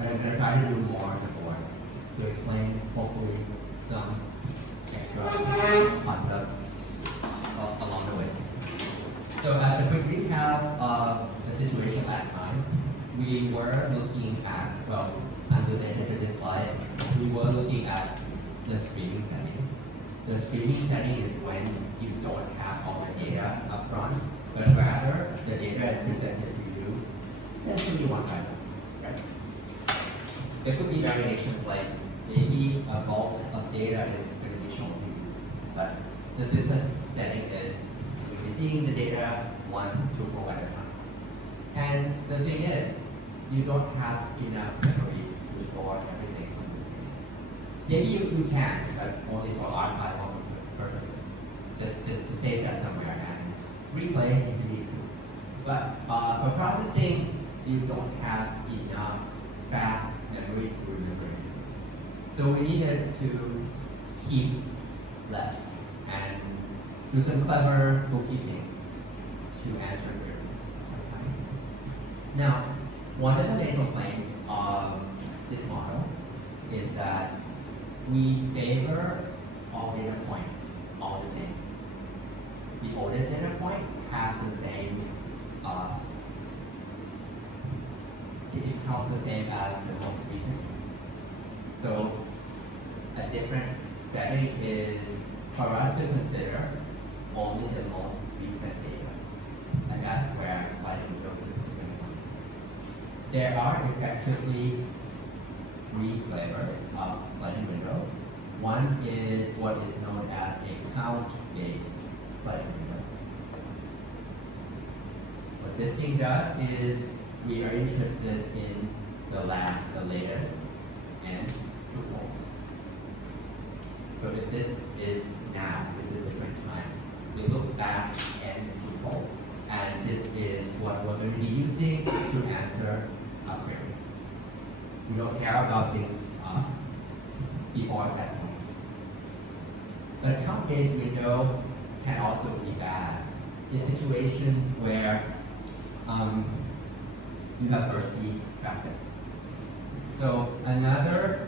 and I'm going to try to do more on the board to explain, hopefully, some extra concepts along the way. So as a quick recap of the situation last time, we were looking at, well, unrelated to this slide, we were looking at the streaming setting. The streaming setting is when you don't have all the data up front, but rather the data is presented to you essentially one by one. Right? There could be variations like maybe a bulk of data is going to be shown to you, but the simplest setting is you'll be seeing the data one tuple at a time. And the thing is, you don't have enough memory to store everything. Maybe you can, but only for archival purposes, just to save that somewhere and replay if you need to. But for processing, you don't have enough fast memory to remember it. So we needed to keep less and do some clever bookkeeping to answer queries. Now, one of the main complaints of this model is that we favor all data points all the same. The oldest data point has the same, it counts the same as the most recent. So a different setting is for us to consider only the most recent data. And that's where sliding windows is going to come. There are effectively three flavors of sliding window. One is what is known as a count-based sliding window. What this thing does is we are interested in the latest, and tuples. So if this is now, this is the current time, we look back and tuples, and this is what we're going to be using to answer a query. We don't care about things before that point. The count-based window can also be bad in situations where you have bursty traffic. So another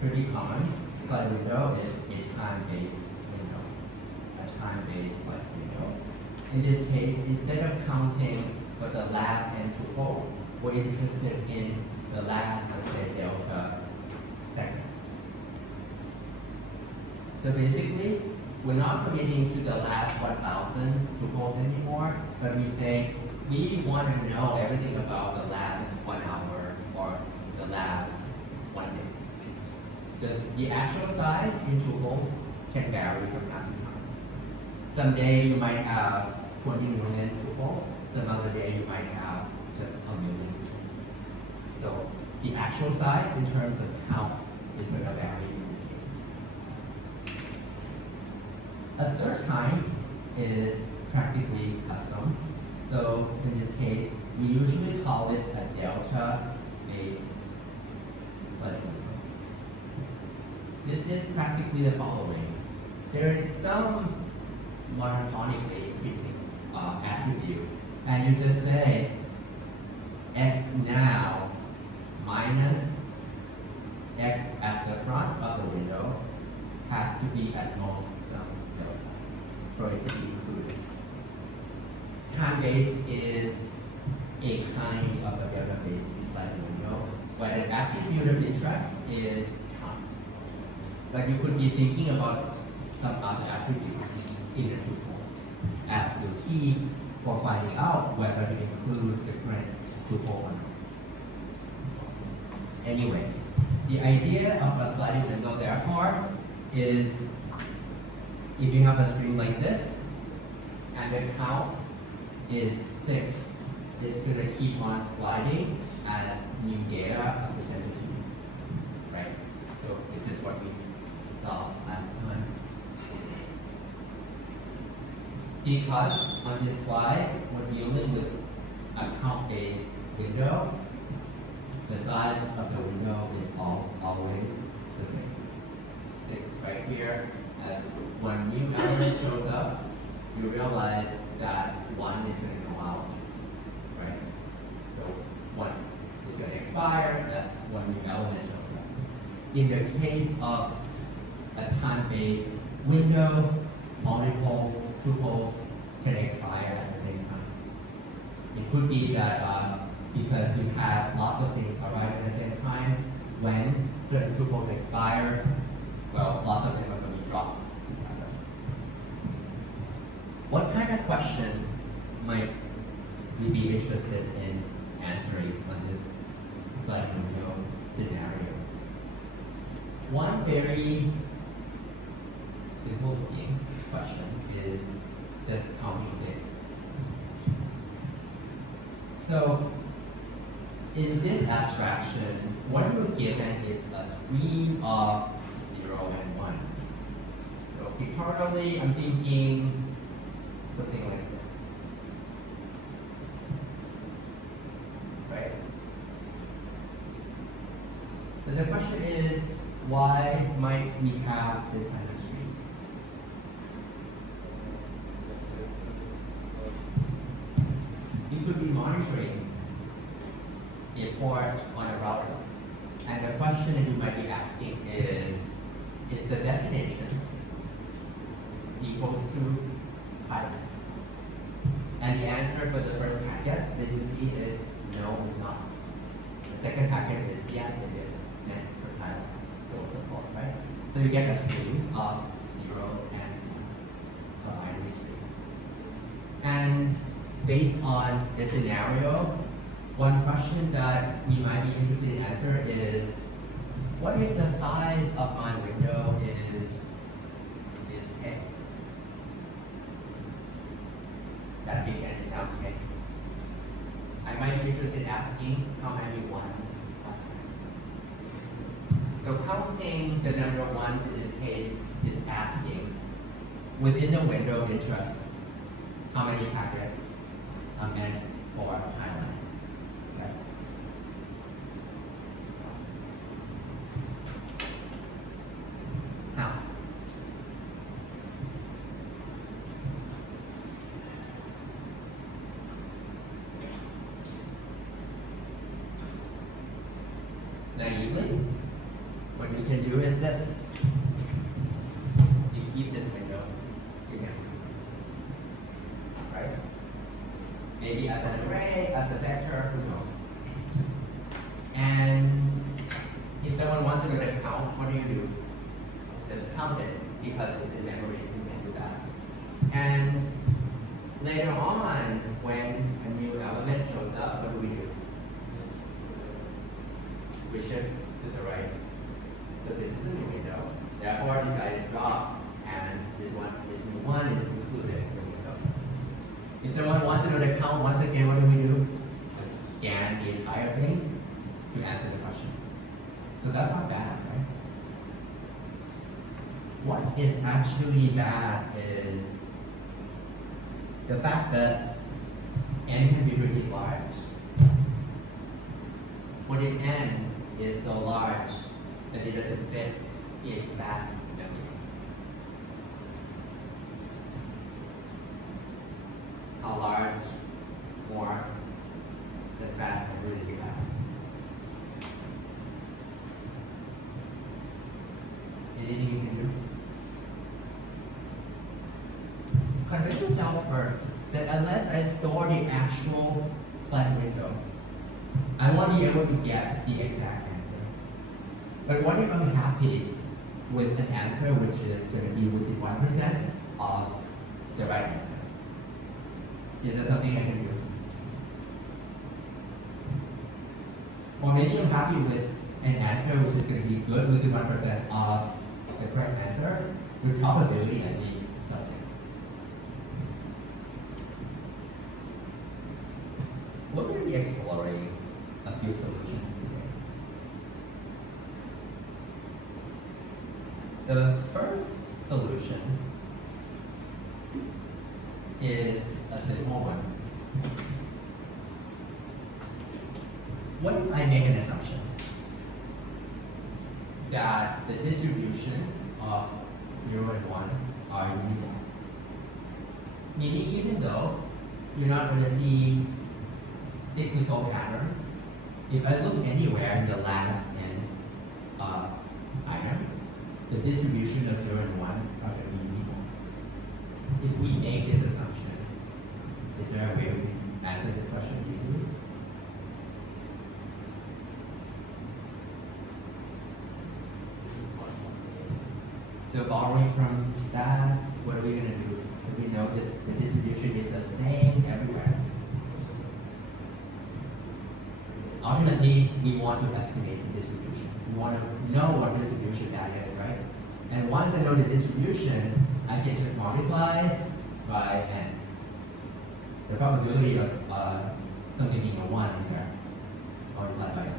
pretty common slide window is a time-based window. A time-based slide window. In this case, instead of counting for the last n tuples, we're interested in the last, let's say, delta seconds. So basically, we're not committing to the last 1,000 tuples anymore, but we say we want to know everything about the last 1 hour or the last 1 day. Because the actual size in tuples can vary from time to time. Some day you might have 20 million tuples, some other day you might have just a million. So the actual size in terms of count is going to vary in this case. A third kind is practically custom. So in this case, we usually call it a delta-based sliding window. This is practically the following. There is some monotonically increasing attribute, and you just say x now minus x at the front of the window has to be at most some delta for it to be included. Time-based is a kind of a delta-based sliding window, but an attribute of interest is time. But you could be thinking about some other attribute in the tuple as the key for finding out whether to include the current tuple or not. Anyway, the idea of a sliding window, therefore, is if you have a string like this, and the count is 6, it's going to keep on sliding as new data are presented to you, right? So this is what we saw last time. Because on this slide, we're dealing with a count-based window, the size of the window is always the same. 6 right here. As when new element shows up, you realize that 1 is going to go out, right? So 1 is going to expire, that's one new element shows up. In the case of a time-based window, multiple tuples can expire at the same time. It could be that because you have lots of things arrive at the same time, when certain tuples expire, well, lots of them are going to be dropped together. What kind of question might we be interested in answering on this slide window scenario? One very simple looking question is just counting bits. So in this abstraction, what you're given is a stream of 0 and 1s. So pictorially, I'm thinking something like this. Right? And the question is, why might we have this kind of stream? You could be monitoring a port on a router. And the question that you might be asking is the destination equals to Thailand? And the answer for the first packet that you see is no, it's not. The second packet is yes, it is meant for Thailand. So on and so forth, right? So you get a stream of zeros and ones, a binary stream. And based on the scenario, one question that we might be interested in answer is, what if the size of my window is K? That big N is now K. I might be interested in asking how many ones. So counting the number of ones in this case is asking, within the window of interest, how many packets are meant for Thailand. Okay. Now, naively, what you can do is this. You keep this window in memory. Right? Maybe as an array, as a vector, who knows? And if someone wants to go to count, what do? Just count it, because it's in memory, you can do that. And later on, when a new element shows up, what do? We shift to the right. So this is a new window. Therefore, this guy is dropped, and this new one is included in the window. If someone wants to know the count, once again, what do? Just scan the entire thing to answer the question. So that's not bad, right? What is actually bad is the fact that n can be really large. What if n is so large that it doesn't fit in vast memory? How large, more than fast memory do you have? Anything you can do? Convince yourself first that unless I store the actual slide window, I won't be able to get the exact answer. But what if I'm happy with an answer which is going to be within 1% of the right answer? Is there something I can do? Or maybe I'm happy with an answer which is going to be good within 1% of the correct answer, with probability at least something. We're going to be exploring a few solutions today. The first solution is a simple one. What if I make an assumption that the distribution of 0 and 1s are uniform? Meaning, even though you're not going to see cyclical patterns if I look anywhere in the last n items, the distribution of 0 and 1s are going to be uniform. If we make this assumption, is there a way we can answer this question easily? So borrowing from stats, what are we going to do? If we know that the distribution is the same everywhere. Ultimately, we want to estimate the distribution. We want to know what distribution that is, right? And once I know the distribution, I can just multiply by n. The probability of something being a 1 in there, multiplied by n.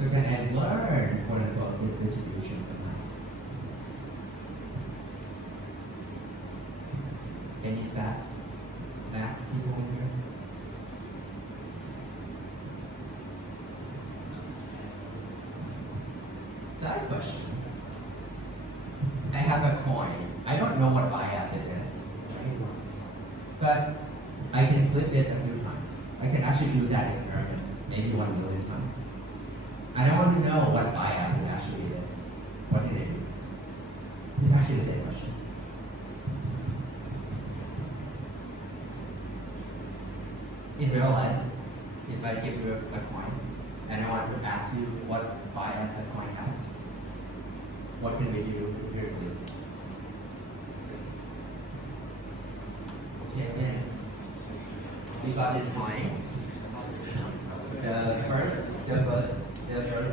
So can I learn, quote unquote, this distribution somehow? Any stats? Math people in here? Side question. I have a coin. I don't know what bias it is, right? But I can flip it a few times. I can actually do that experiment, maybe 1 million times. And I want to know what bias it actually is. What did it do? It's actually the same question. In real life, if I give you a coin and I want to ask you what bias the coin has, what can we do empirically? Okay, again, we got this coin. The first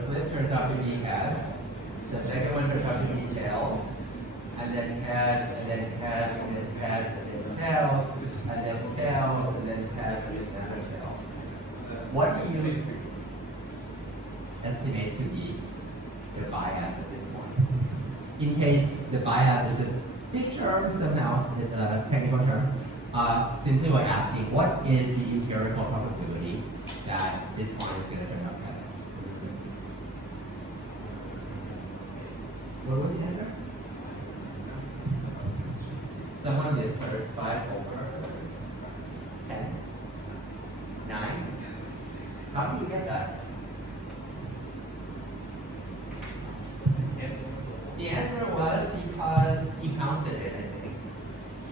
flip turns out to be heads. The second one turns out to be tails, and then heads, and then heads, and then heads, and then tails, and then tails, and then heads, and then tails. What do you estimate to be the bias at this point? In case the bias is a big term somehow, is a technical term, simply by asking what is the empirical probability that this point is going to turn out heads? What was the answer? Someone whispered 5 over 10? 9? How do you get that? The answer was because he counted it, I think.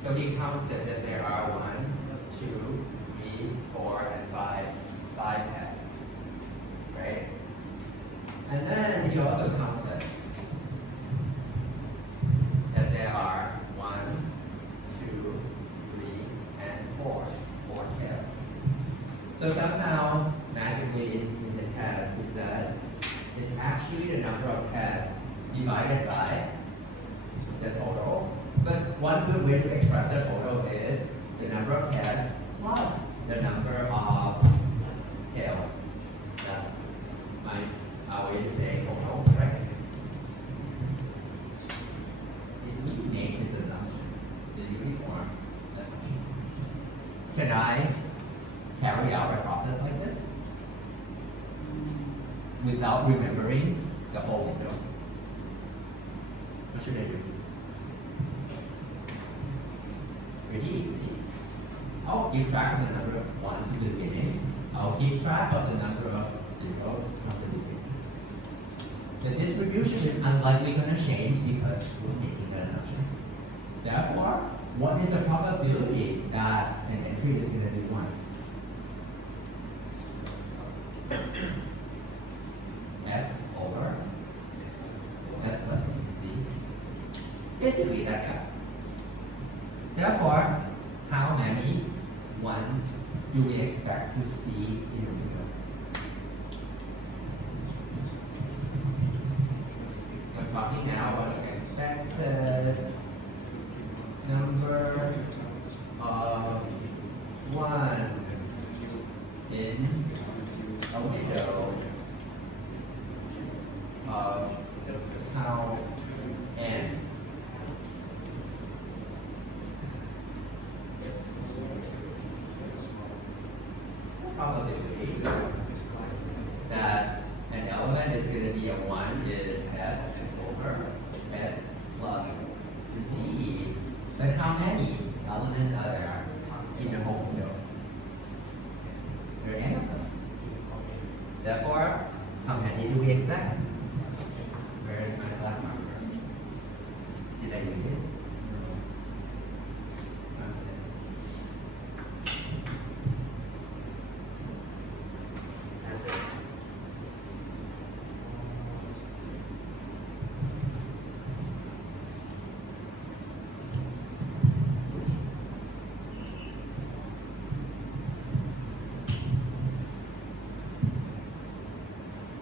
So he counted that there are 1, 2, 3, 4, and 5 heads, right? And then he also counted that there are 1, 2, 3, and 4 tails. So somehow, magically in his head, he said, it's actually the number of heads divided by the total. But one good way to express the total is the number of heads plus the number of tails. That's my way to say total, right? If we make this assumption, the uniform assumption, can I carry out a process like this without remembering the whole window? What should I do? Pretty easy. I'll keep track of the number of 1s from the beginning. I'll keep track of the number of 0s from the beginning. The distribution is unlikely going to change because we're making that assumption. Therefore, what is the probability that an entry is going to be 1? S over S plus C. Basically that guy. Therefore, how many 1s do we expect to see in the window? I'm talking now about the expected number of 1s in a window of count n. Probability that an element is going to be a 1 is S over S plus Z. But how many elements are there in the whole window? There are n of them. Therefore, how many do we expect? Where is my black marker? Did I use it? That's it.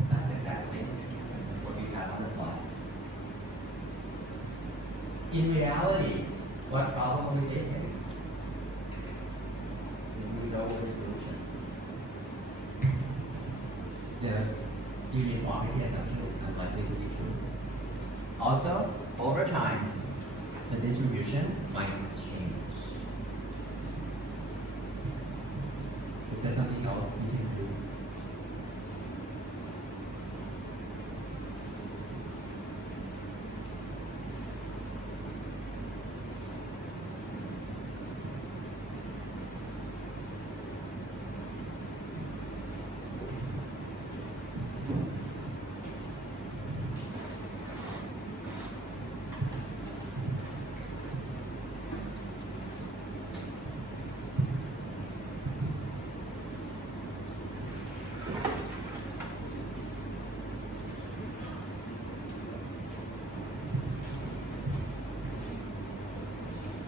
That's exactly what we had on the slide. In reality, what problem are we facing? We know the solution. The uniformity assumption is unlikely to be true. Also, over time, the distribution might change. Is there something else we can do?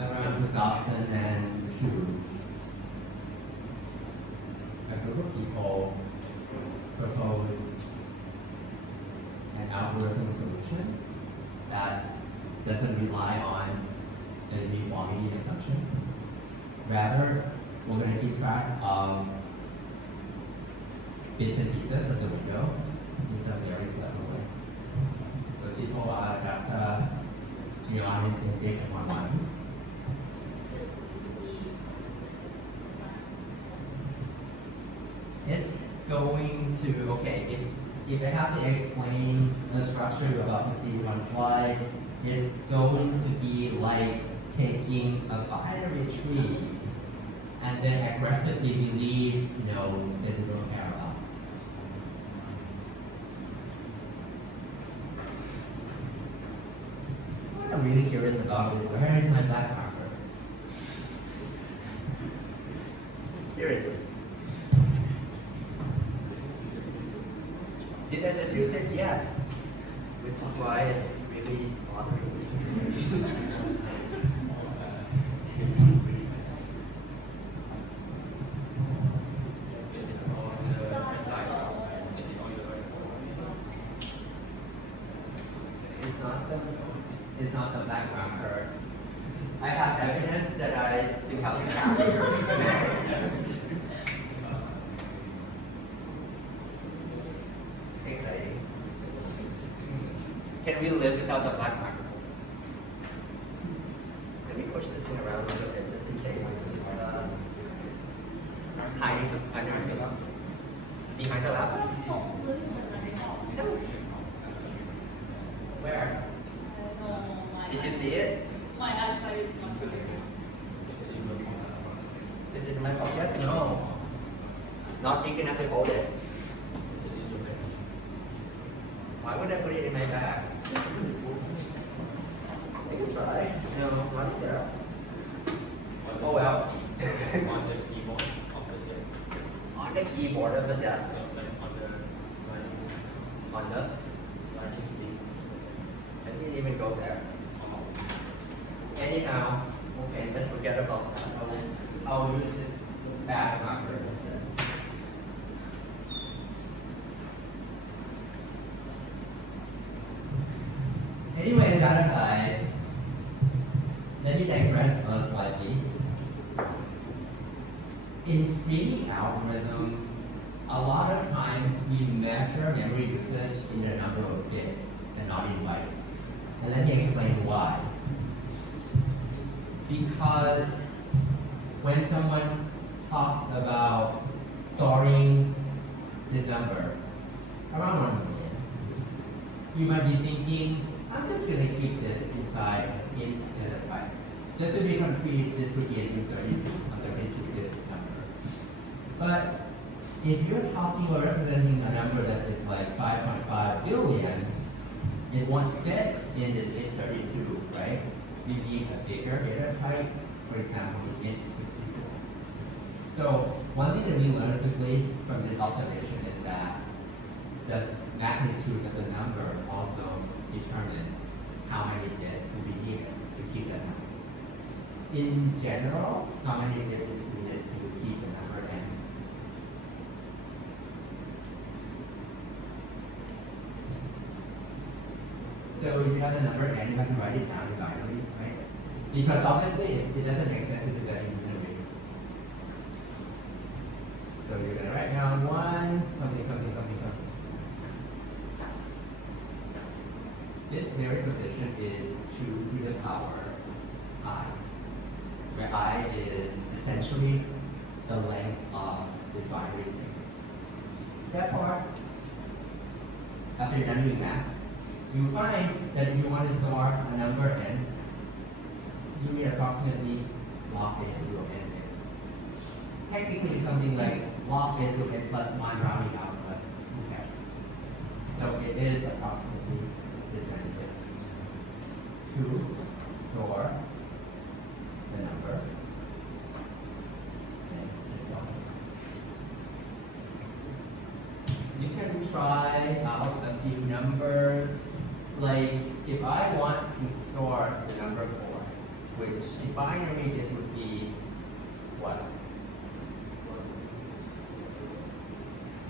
Around 2002, a group of people proposed an algorithm solution that doesn't rely on the uniformity assumption. Rather, we're going to keep track of bits and pieces of the window in some very clever way. Those people are Dr. Giovanni Stintic and Marwani. It's going to, okay, if I have to explain the structure you're about to see on slide, it's going to be like taking a binary tree and then aggressively delete nodes that you don't care about. What I'm really curious about is where is my black marker? Seriously. Did SSU say yes? Which is why it's really bothering me. It's not the black marker. I have evidence that I think I'll be exciting. Can we live without the black marker? Let me push this thing around a little bit just in case it's hiding underneath the laptop. Behind the laptop? Where? Did you see it? My eyesight is not good. Is it in my pocket? No. Not big enough to hold it. Why would I put it in my bag? I can try. No, not there. Oh well. On the keyboard of the desk. On the keyboard of the desk. On the? I didn't even go there. Anyhow, okay, let's forget about that. I'll use this back marker instead. Anyway, that aside, let me digress slightly. In streaming algorithms, a lot of times we measure memory usage in the number of bits and not in bytes. And let me explain why. Because when someone talks about storing this number, around 1 million, you might be thinking, I'm just going to keep this inside int and a byte. Just to be concrete, this could be a 32 bit number. But if you're talking or representing a number that is like 5.5 billion, it won't fit in this int 32, right? We need a bigger data type, for example, int 64. So one thing that we learned quickly from this observation is that the magnitude of the number also determines how many bits will be needed to keep that number. In general, how many bits is needed to keep the number n? So if you have the number n, you have to write it down in binary, right? Because obviously it doesn't make sense to do that in binary. So you're gonna write down 1, something, something, something, something. This binary position is 2 to the power I, where I is essentially the length of this binary string. Therefore, after you're done doing math, you find that if you want to store a number n, you need approximately log base 0 n bits. Technically, something like log base 0 n plus 1 rounding out, but who cares? So it is approximately this many bits to store the number n itself. You can try out a few numbers. Like if I want to store the number 4, which in binary this would be what?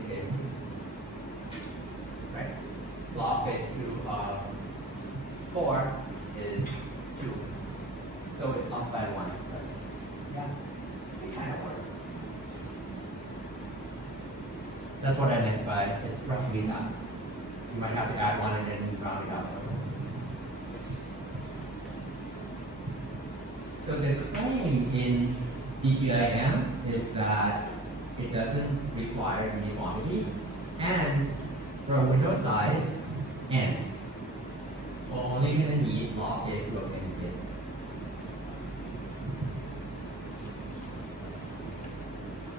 It is 2. Right? Log base 2 of 4 is 2. So it's off by 1. Right? Yeah, it kind of works. That's what I meant by it's roughly that. You might have to add 1 and then round it out or something. So the claim in EGIM is that it doesn't require uniformity, and for a window size n, we're only going to need log base 0 n bits.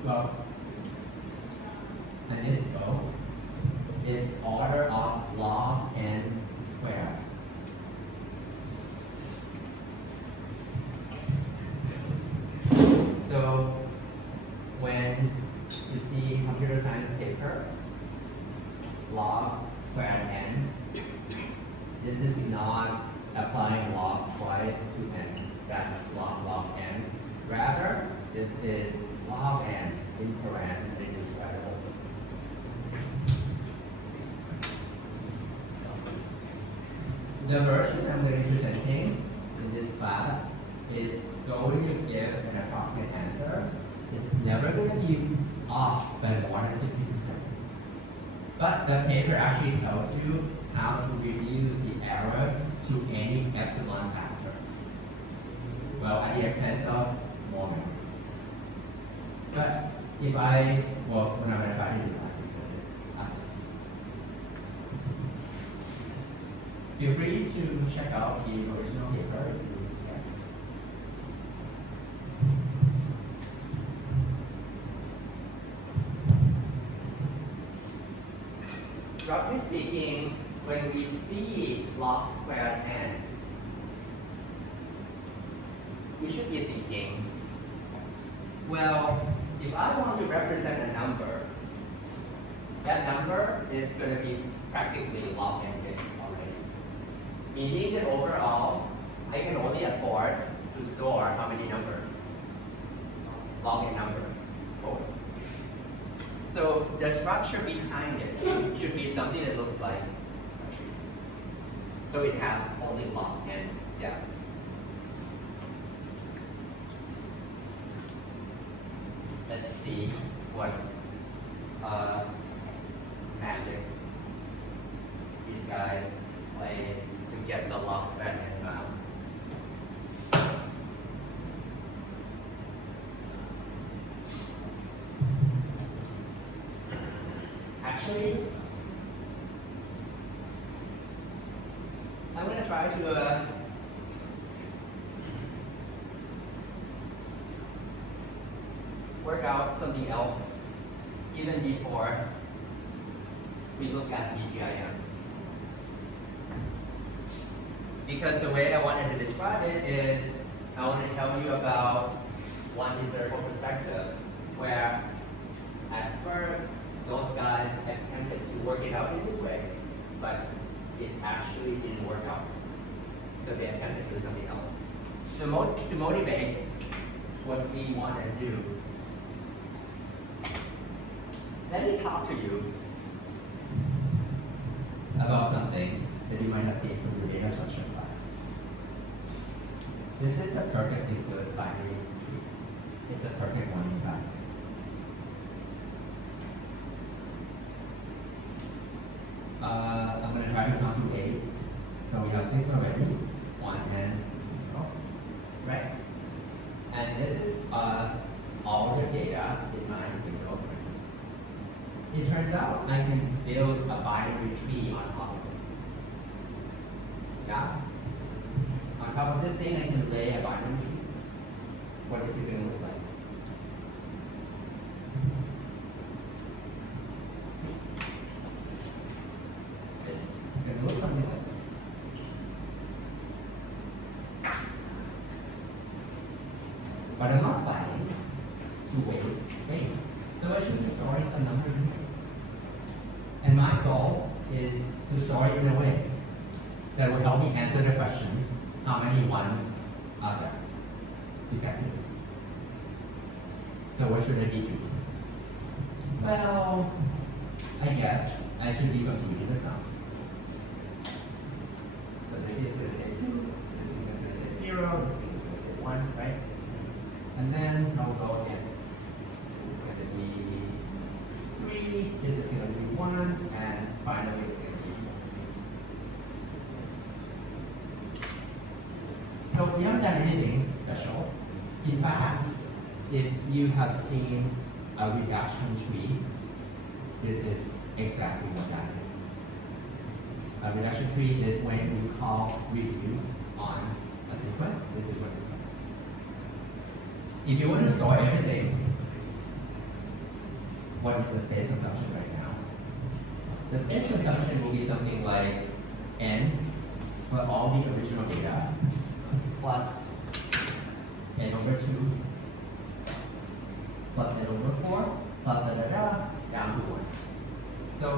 Well, and this is order of log n squared. So when you see computer science paper, log squared n, this is not applying log twice to n. That's log n. Rather, this is log n in paren and then you square it over. The version I'm going to be presenting in this class is going to give an approximate answer. It's never going to be off by more than 50%. But the paper actually tells you how to reduce the error to any epsilon factor. Well, at the expense of more memory. But if well, we're not going to try to do that because it's up. Feel free to check out the original paper if you can. Roughly speaking, when we see log squared n, we should be thinking, well, if I want to represent a number, that number is going to be practically log n bits already. Meaning that overall, I can only afford to store how many numbers? Log n numbers. Total. So the structure behind it should be something that looks like a tree. So it has only log n depth. Let's see what magic these guys play to get the log squared n bounds. Actually, I'm going to try to work out something else even before we look at BGIM. Because the way I wanted to describe it is, I want to tell you about one historical perspective, where at first, those guys attempted to work it out in this way, but it actually didn't work out. So they attempted to do something else. So to motivate what we want to do, let me talk to you about something that you might have seen from your data structure class. This is a perfectly good binary tree. It's a perfect one, in fact. I'm going to try to count to 8. So we have 6 already. 1 and 0. Right? And this is all the data in my window. It turns out I can build a binary tree on top of it. Yeah? On top of this thing, I can lay a binary tree. What is it going to look like? It's going to look something like this. But I'm not planning to waste space. So I should be storing some number in here. And my goal is to store it in a way that will help me answer the question, how many ones are there effectively? So what should I be doing? Well, I guess I should be computing the sum. So this is going to say 2, this is going to say 0, this is going to say 1, right? And then I'll go again. This is going to be 3, this is going to be 1, and finally it's going to be 4. So we haven't done anything special. In fact, if you have seen a reduction tree, this is exactly what that is. A reduction tree is when we call reduce on a sequence. This is what it is. If you want to store everything, what is the space consumption right now? The space consumption will be something like n for all the original data plus n over 2 plus n over 4 plus da da da down to 1. So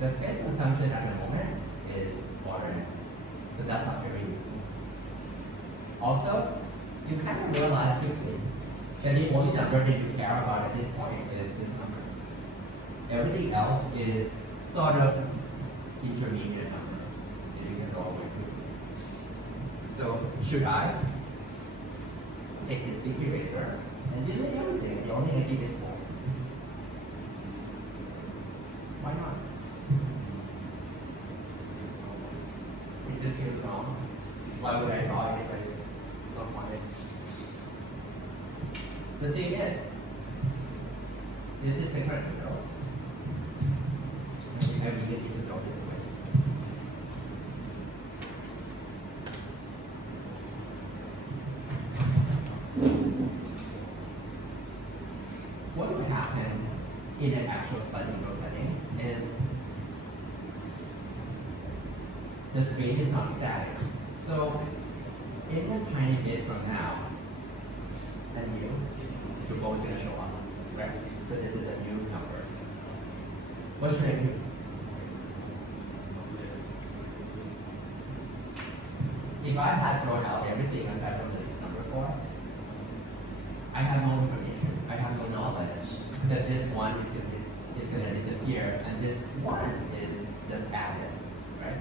the space consumption at the moment is order n. So that's not very useful. Also, you kind of realize quickly that the only number that you care about at this point is this number. Everything else is sort of intermediate numbers that you can go away quickly. So should I take this big eraser and delete everything? You're only going to keep this 4. Why not? It just feels wrong. Why would I draw it if I don't want it? The thing is, this is the current window. And we immediately need to throw this away. What would happen in an actual slide window setting is the screen is not static. So in a tiny bit from now, a new triple is going to show up, right? So this is a new number. What should I do? If I had thrown out everything aside from the number 4, I have no information. I have no knowledge that this 1 is going to disappear and this 1 is just added, right?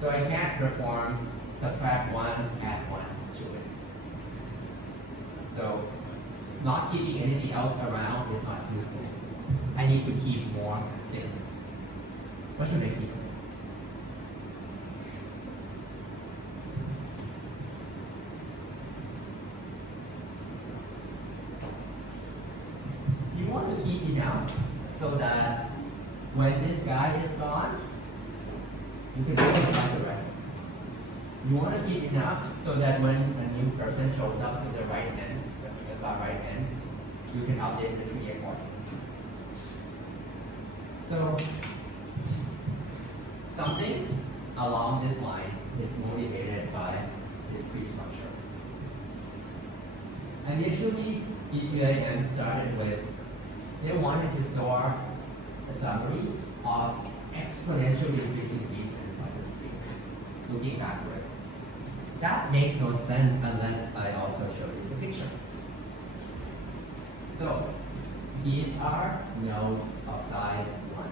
So I can't perform subtract 1, add 1 to it. So not keeping anything else around is not useful. I need to keep more things. What should I keep? You want to keep enough so that when this guy is gone, you can always find the rest. You want to keep enough so that when a new person shows up to the right end, the far right end, you can update the tree accordingly. So something along this line is motivated by this tree structure. Initially, EGIM started with, they wanted to store a summary of exponentially increasing regions on the street, looking backwards. That makes no sense unless I also show you the picture. So these are nodes of size 1.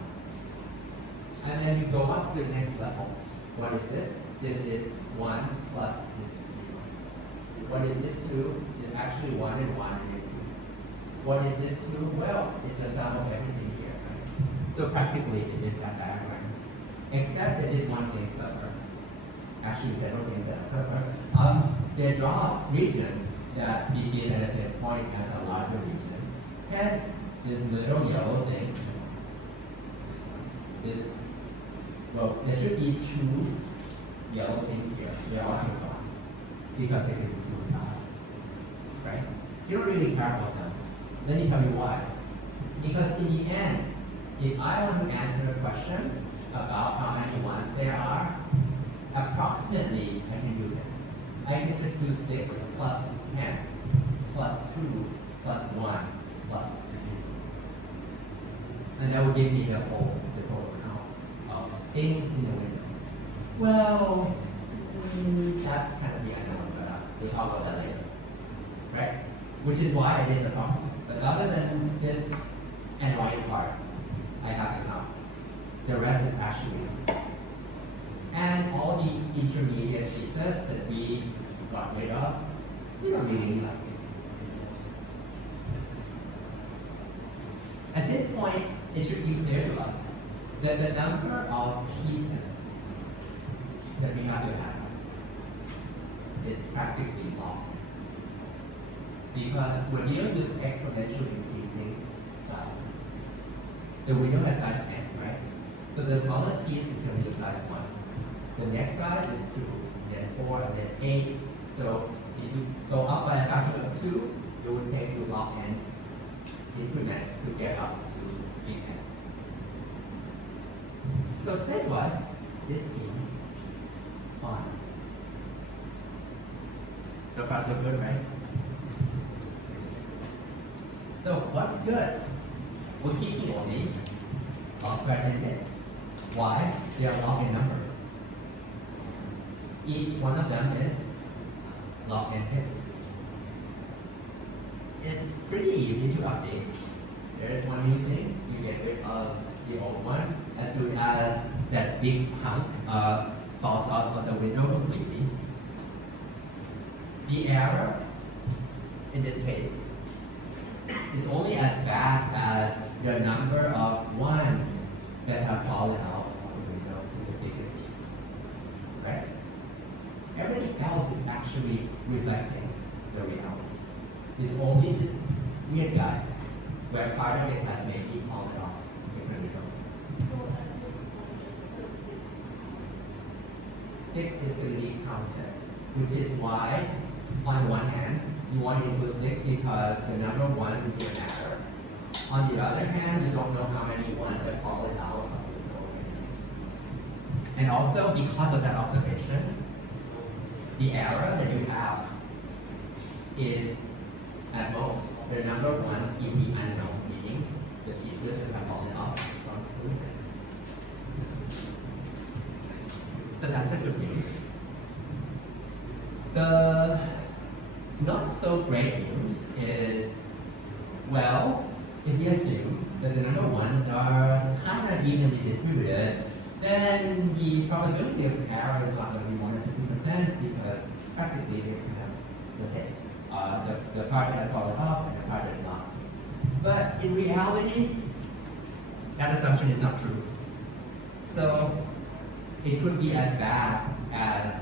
And then you go up to the next level. What is this? This is 1 plus this is 0. What is this 2? It's actually 1 and 1 and 2. What is this 2? Well, it's the sum of everything here. Right? So practically it is that diagram. Except they did one thing clever. Actually several things that are clever. They draw regions that begin at the same point as a larger region. Hence, this little yellow thing, well, there should be 2 yellow things here. They're also gone because they can be fluid right? You don't really care about them. Let me tell you why. Because in the end, if I want to answer questions about how many ones there are, approximately I can do this. I can just do 6 plus 10 plus 2 plus 1 plus 0. And that would give me the total count of things in the window. Well, that's kind of the unknown, but we'll talk about that later. Right? Which is why it is approximate. But other than this annoying part, I have to count. The rest is actually true. And all the intermediate pieces that we got rid of, we don't really need left. At this point, it should be clear to us that the number of pieces that we have to have is practically log. Because we're dealing with exponentially increasing sizes. The window has size n, right? So the smallest piece is going to be size 1. The next size is 2, then 4, and then 8. So if you go up by a factor of 2, it will take you log n increments to get up to big N. So space-wise, this seems fun. So far so good, right? So what's good? We're keeping only log squared and bits. Why? They are log n numbers. Each one of them is log n bits. It's pretty easy to update. There is one new thing. You get rid of the old one as soon as that big hunk falls out of the window completely. The error in this case is only as bad as the number of ones that have fallen out of the window to the biggest piece. Right? Everything else is actually reflecting the reality. It's only this weird guy where part of it has maybe fallen off the window. 6 is going to be counted, which is why, on one hand, you want to include 6 because the number of ones will be an error. On the other hand, you don't know how many ones have fallen out of the window. And also, because of that observation, the error that you have is at most the number of ones you be unknown, meaning the pieces that have fallen off from the window. So that's a good news. The not so great news is, well, if you assume that the number of ones are kind of evenly distributed, then the probability of error is not going to be more than 50% because practically they're kind of the same. The part that has fallen off and the part that's not. But in reality, that assumption is not true. So it could be as bad as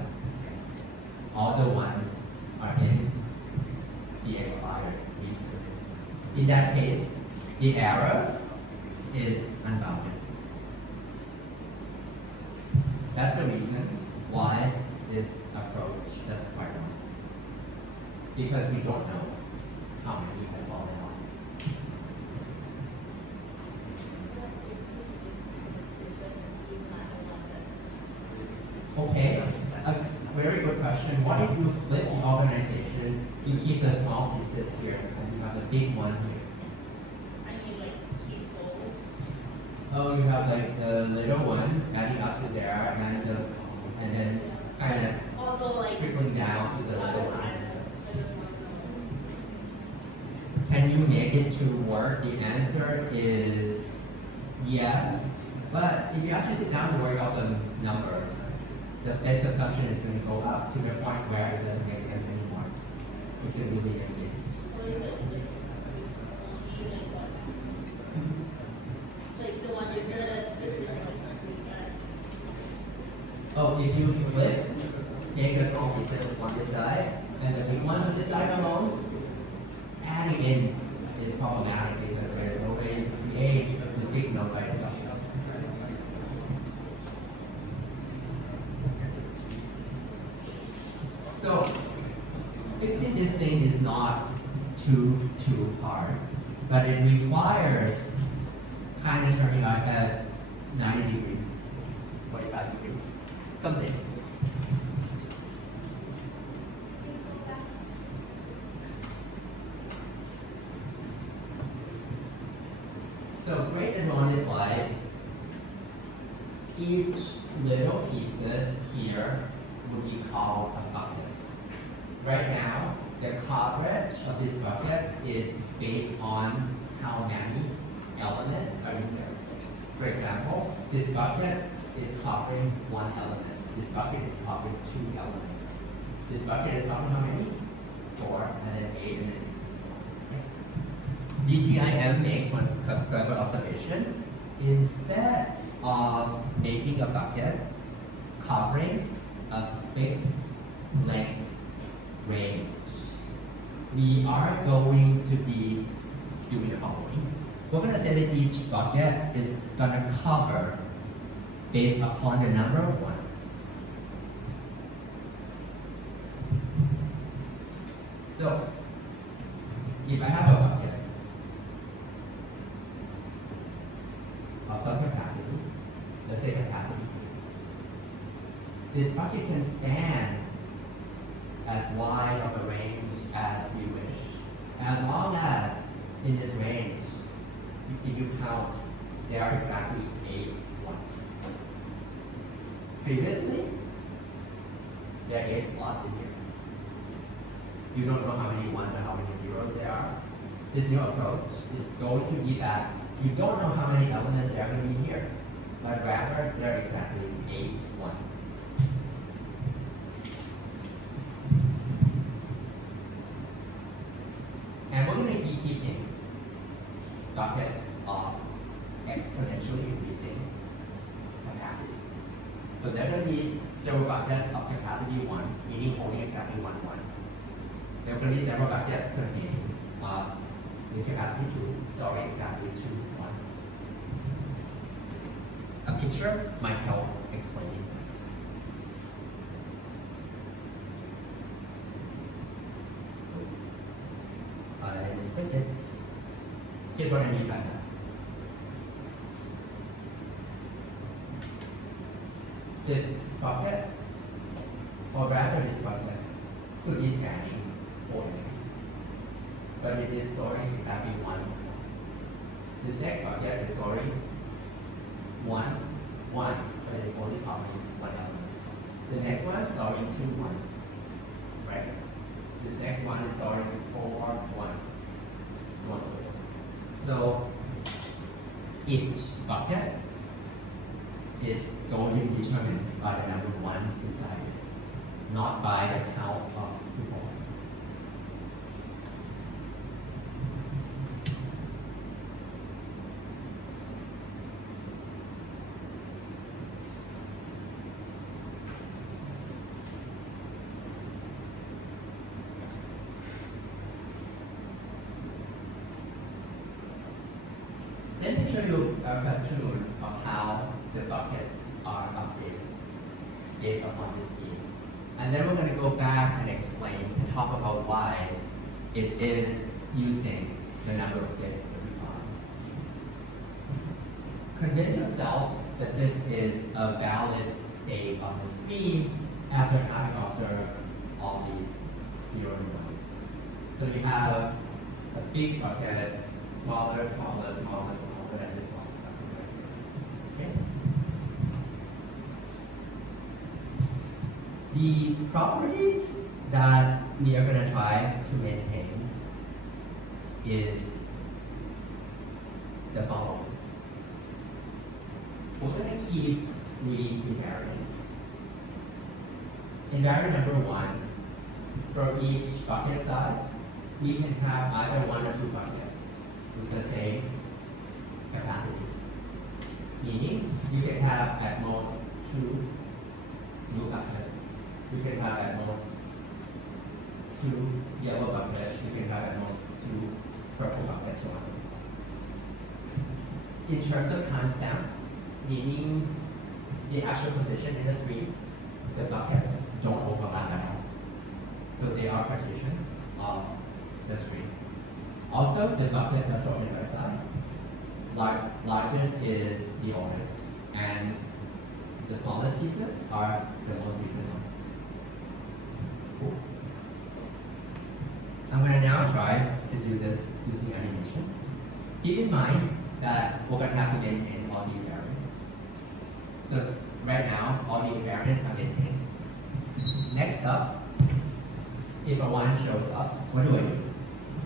all the ones are in the expired region. In that case, the error is unbounded. That's the reason why this approach doesn't quite work. Because we don't know how many has fallen off. Okay, a very good question. What if you flip the organization, you keep the small pieces here, and you have the big one here? I mean, like, keep both. Oh, you have like the little ones adding up to there, and then kind of Also, like, trickling down to the little ones. I just want to know. Can you make it to work? The answer is yes. But if you actually sit down and worry about the numbers, the space consumption is going to go up to the point where it doesn't make sense anymore. It's going to be bigger space. So is it like the one you're good at, Oh, if you flip, take the small pieces on this side, and the big ones on this side alone, adding in is problematic because there's no way to create this big number by itself. So, fixing this thing is not too hard, but it requires kind of turning our heads 90 degrees, 45 degrees, something. So, great and on this slide, each little pieces here would be called a bucket. Right now, the coverage of this bucket is based on how many elements are in there. For example, this bucket is covering one element. This bucket is covering two elements. This bucket is covering how many? 4, and then 8, and then 16. DGIM makes one clever observation. Instead of making a bucket covering a fixed length range, we are going to be doing the following. We're going to say that each bucket is going to cover based upon the number of ones. So, if I have a bucket of some capacity, let's say capacity, this bucket can span as wide of a range as we wish, as long as in this range, if you count, there are exactly 8 ones. Previously, there are 8 slots in here. You don't know how many ones or how many zeros there are. This new approach is going to be that you don't know how many elements there are going to be here, but rather there are exactly 8 ones. And we're going to be keeping buckets of exponentially increasing capacity. So there are going to be several buckets of capacity 1, meaning holding exactly 1 1. There are going to be several buckets containing the capacity 2, storing exactly 2 ones. A picture might help explaining this. Oops. I misspelled it. Here's what I mean by that. This bucket, or rather this bucket, could be spanning 4 entries, but it is storing exactly 1. This next bucket is storing 1, but it's only covering 1 element. The next one is storing 2 ones, right? This next one is storing 4 ones, so on and so forth. So each bucket is going to be determined by the number of ones inside it, not by the count of tuples. Let me show you a cartoon of how the buckets are updated based upon this scheme. And then we're going to go back and explain and talk about why it is using the number of bits that we promise. Convince yourself that this is a valid state of the stream after having observed all these 0 and 1s. So you have a big bucket, smaller, smaller, smaller, smaller, and this one stuff. Okay? The properties that we are going to try to maintain is the following. We're going to keep 3 invariants. Invariant number 1, for each bucket size, we can have either 1 or 2 buckets with the same capacity. Meaning, you can have at most 2 blue buckets. You can have at most 2 yellow buckets. You can have at most 2 purple buckets, so on and so forth. In terms of timestamps, meaning the actual position in the stream, the buckets don't overlap at all. So they are partitions of the stream. Also, the buckets are sorted by size. Largest is the oldest, and the smallest pieces are the most recent ones. Cool. I'm going to now try to do this using animation. Keep in mind that we're going to have to maintain all the invariants. So right now, all the invariants are maintained. Next up, if a 1 shows up, what do?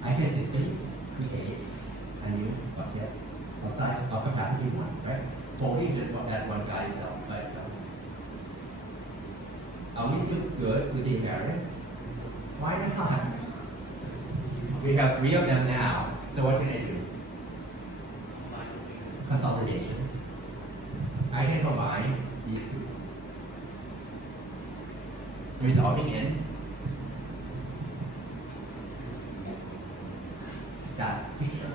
I can simply create a new bucket of size of capacity 1, right? Holding just that one guy itself by itself. Are we still good with the invariant? Why not? We have 3 of them now, so what can I do? Consolidation. I can combine these 2. Resolving in that picture.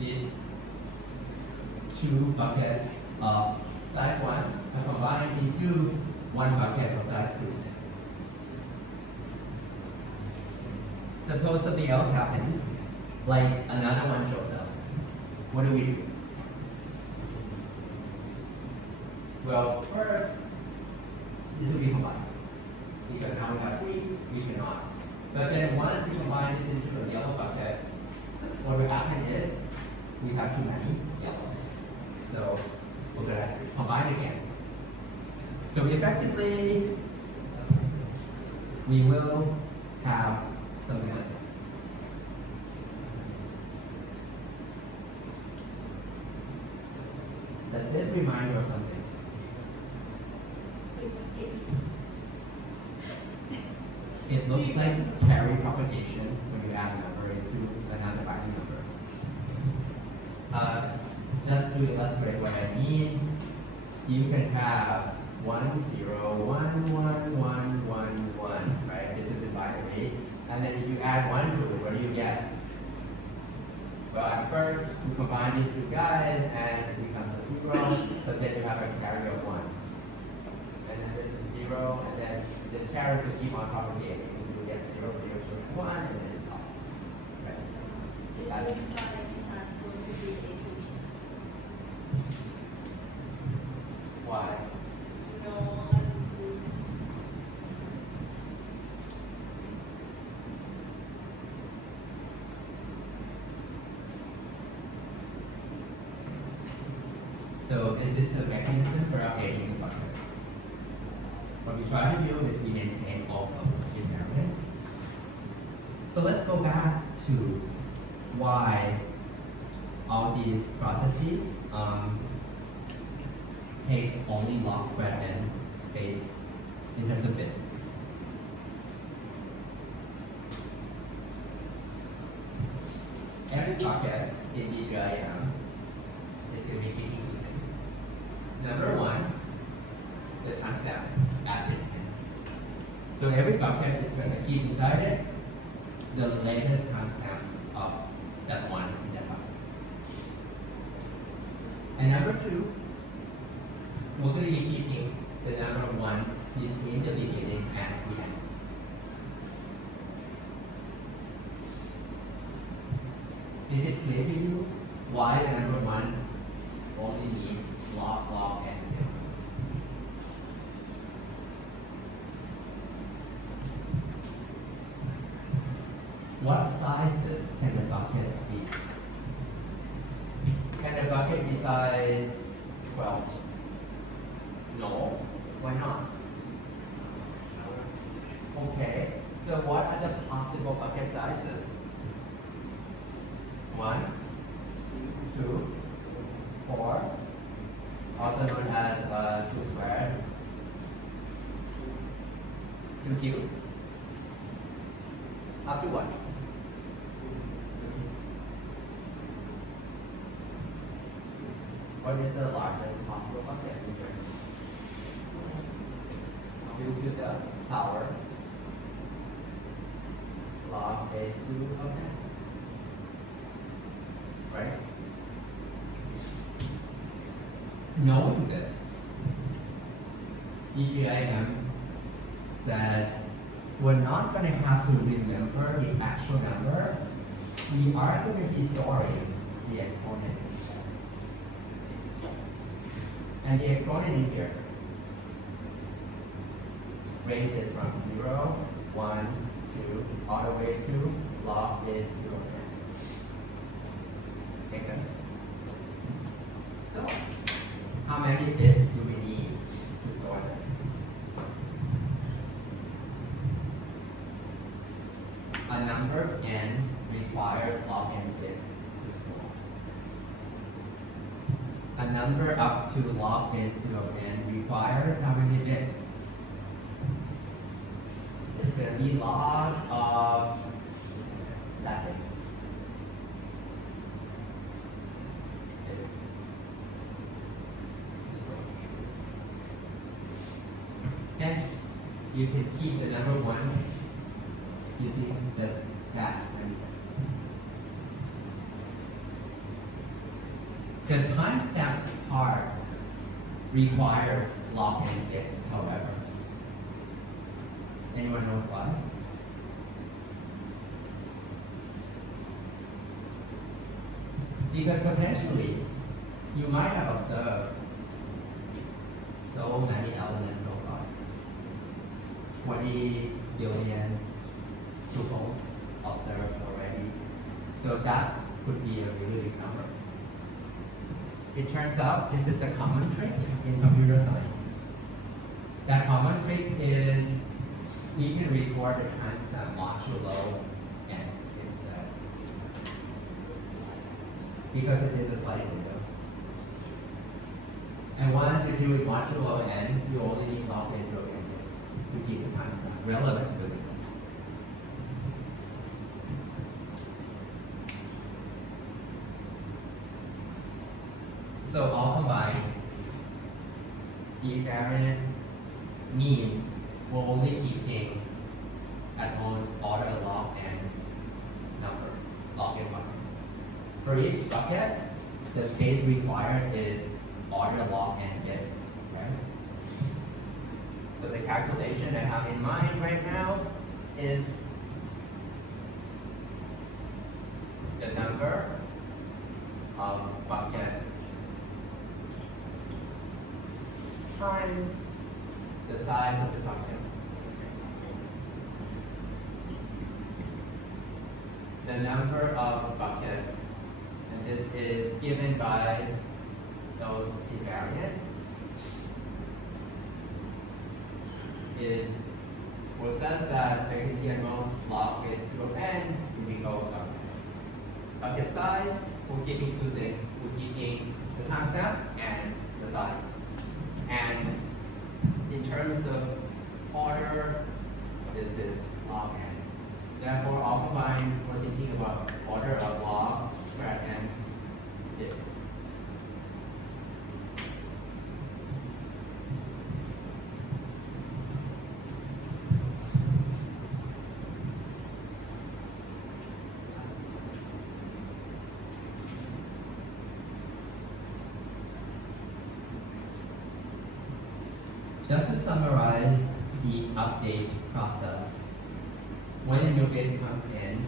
These 2 buckets of size 1 are combined into 1 bucket of size 2. Suppose something else happens, like another 1 shows up. What do? Well, first, this will be combined. Because now we have 3, we cannot. But then once we combine this into a yellow bucket, what will happen is we have too many yellow. So we're going to combine again. So effectively, we will have something like this. Does this remind you of something? It looks like carry propagation when you add a number into another binary number. Just to illustrate what I mean, you can have 1, 0, 1, 1, 1, 1, 1, right? This is in binary. And then if you add 1 to it, what do you get? Well, at first, we combine these 2 guys and it becomes a 0, but then you have a carry of 1. And then this is 0, and then this carry will keep on propagating. So we get 0, 0, 0, 1, and this stops. Right? That's why. So this is the mechanism for updating the buckets. What we try to do is we maintain all those invariants. So let's go back to why all these processes takes only log squared n space in terms of bits. Every bucket in DGIM is going to be keeping 2 things. Number 1, the timestamps at its end. So every bucket is going to keep inside it the latest timestamp of that 1 in that bucket. And number 2, we're going to be keeping the number of 1s between the beginning and the end. Is it clear to you why the number of 1s only means log, log, and bits. What sizes can the bucket be? Can the bucket be size 12? No. Why not? Okay. So what are the possible bucket sizes? 1, 2, 4, also known as 2 squared, 2 cubed, up to what? What is the largest possible bucket? 2 to the power log base 2 of n. Right? Knowing this, DGIM said we're not going to have to remember the actual number. We are going to be storing the exponent. And the exponent in here ranges from 0, 1, 2, all the way to log base 2 of n. Make sense? So, how many bits do we need to store this? A number of n requires log n bits to store. A number up to log base 2 of n requires how many bits? It's going to be log of that thing. It's to store. Hence, you can keep the number ones using just that many bits. The timestamp part requires log n bits, however. Anyone knows why? Because potentially, you might have observed so many elements so far. 20 billion tuples observed already. So that could be a really big number. It turns out this is a common trick in computer science. That common trick is we can record the timestamp modulo n instead. Because it is a sliding window. And once you do with modulo n, you only need log base 0 n bits to keep the timestamp relevant to the window. So all combined, the invariant mean will only keeping at most order log n numbers, log n buckets. For each bucket, the space required is order log n bits, right? So the calculation I have in mind right now is the number of buckets times the size of the bucket. The number of buckets, and this is given by those invariants, is what says that there can be at most log base 2 of n to be both buckets. Bucket size, we're keeping two things. We're keeping the timestamp and the size. And in terms of order, this is log n. Therefore, all combined, we're thinking about order of log square n bits. Just to summarize the update process, when a new bit comes in,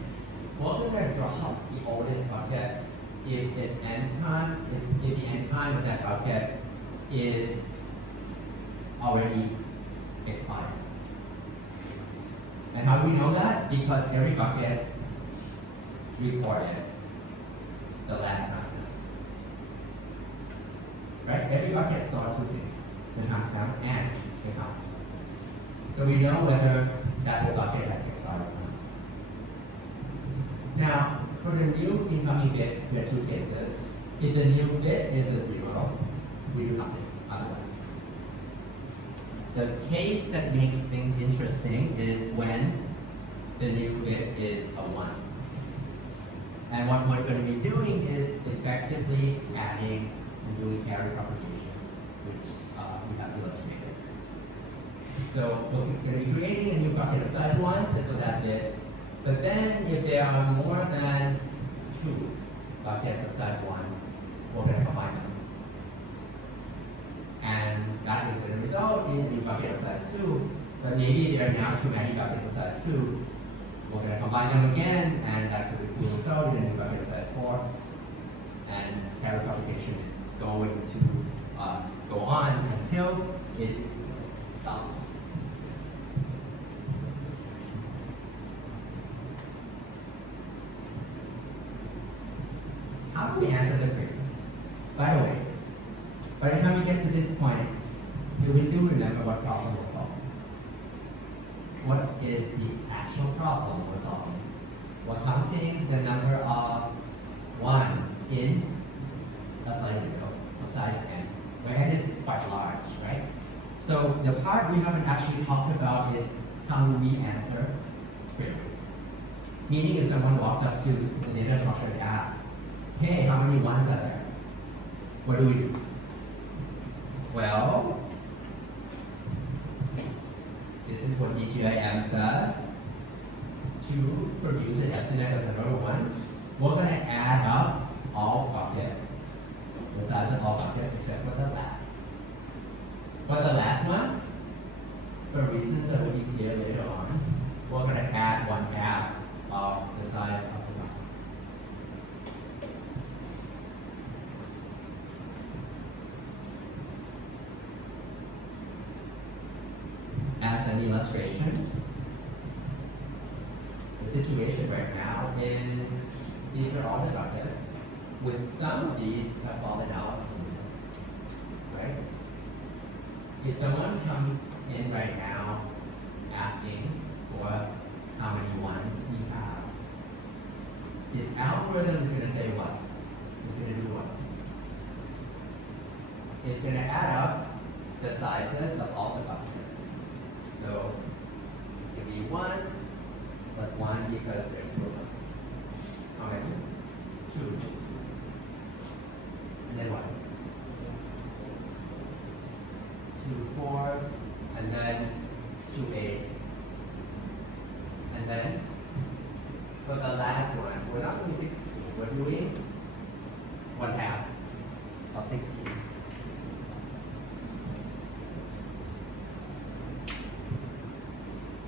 we're going to drop the oldest bucket if it ends time, if the end time of that bucket is already expired. And how do we know that? Because every bucket recorded the last timestamp. Right? Every bucket stores two things, the timestamp and the count. So we know whether that whole bucket has expired or not. Now, for the new incoming bit, we have two cases. If the new bit is a 0, we do nothing otherwise. The case that makes things interesting is when the new bit is a 1. And what we're going to be doing is effectively adding and doing carry propagation, which we have illustrated. So we're going to be creating a new bucket of size 1 just for that bit. But then if there are more than 2 buckets of size 1, we're going to combine them. And that is going to result in a new bucket of size 2. But maybe there are now too many buckets of size 2. We're going to combine them again, and that will result in a new bucket of size 4. And carry propagation is going to go on until it stops. How do we answer the query? By the way, by the time we get to this point, do we still remember what problem we're solving? What is the actual problem we're solving? We're counting the number of ones in a slight window of size n, where n is quite large, right? So the part we haven't actually talked about is how do we answer queries. Meaning if someone walks up to the data structure and asks, hey, how many ones are there? What do we do? Well, this is what DGIM says. To produce an estimate of the number of ones, we're going to add up all buckets, the size of all buckets except for the last. For the last one, for reasons that will be clear later on, we're going to add 1/2 of the size of the bucket. As an illustration, the situation right now is these are all the buckets. With some of these have fallen out, right? If someone comes in right now asking for how many ones we have, this algorithm is going to say what? It's going to do what? It's going to add up the sizes of all the buckets. So it's going to be 1 plus 1 because there's 2 of them. How many? 2. And then what? 2 4s, and then 2 8s. And then for the last one, we're not doing 16, we're doing 1/2 of 16.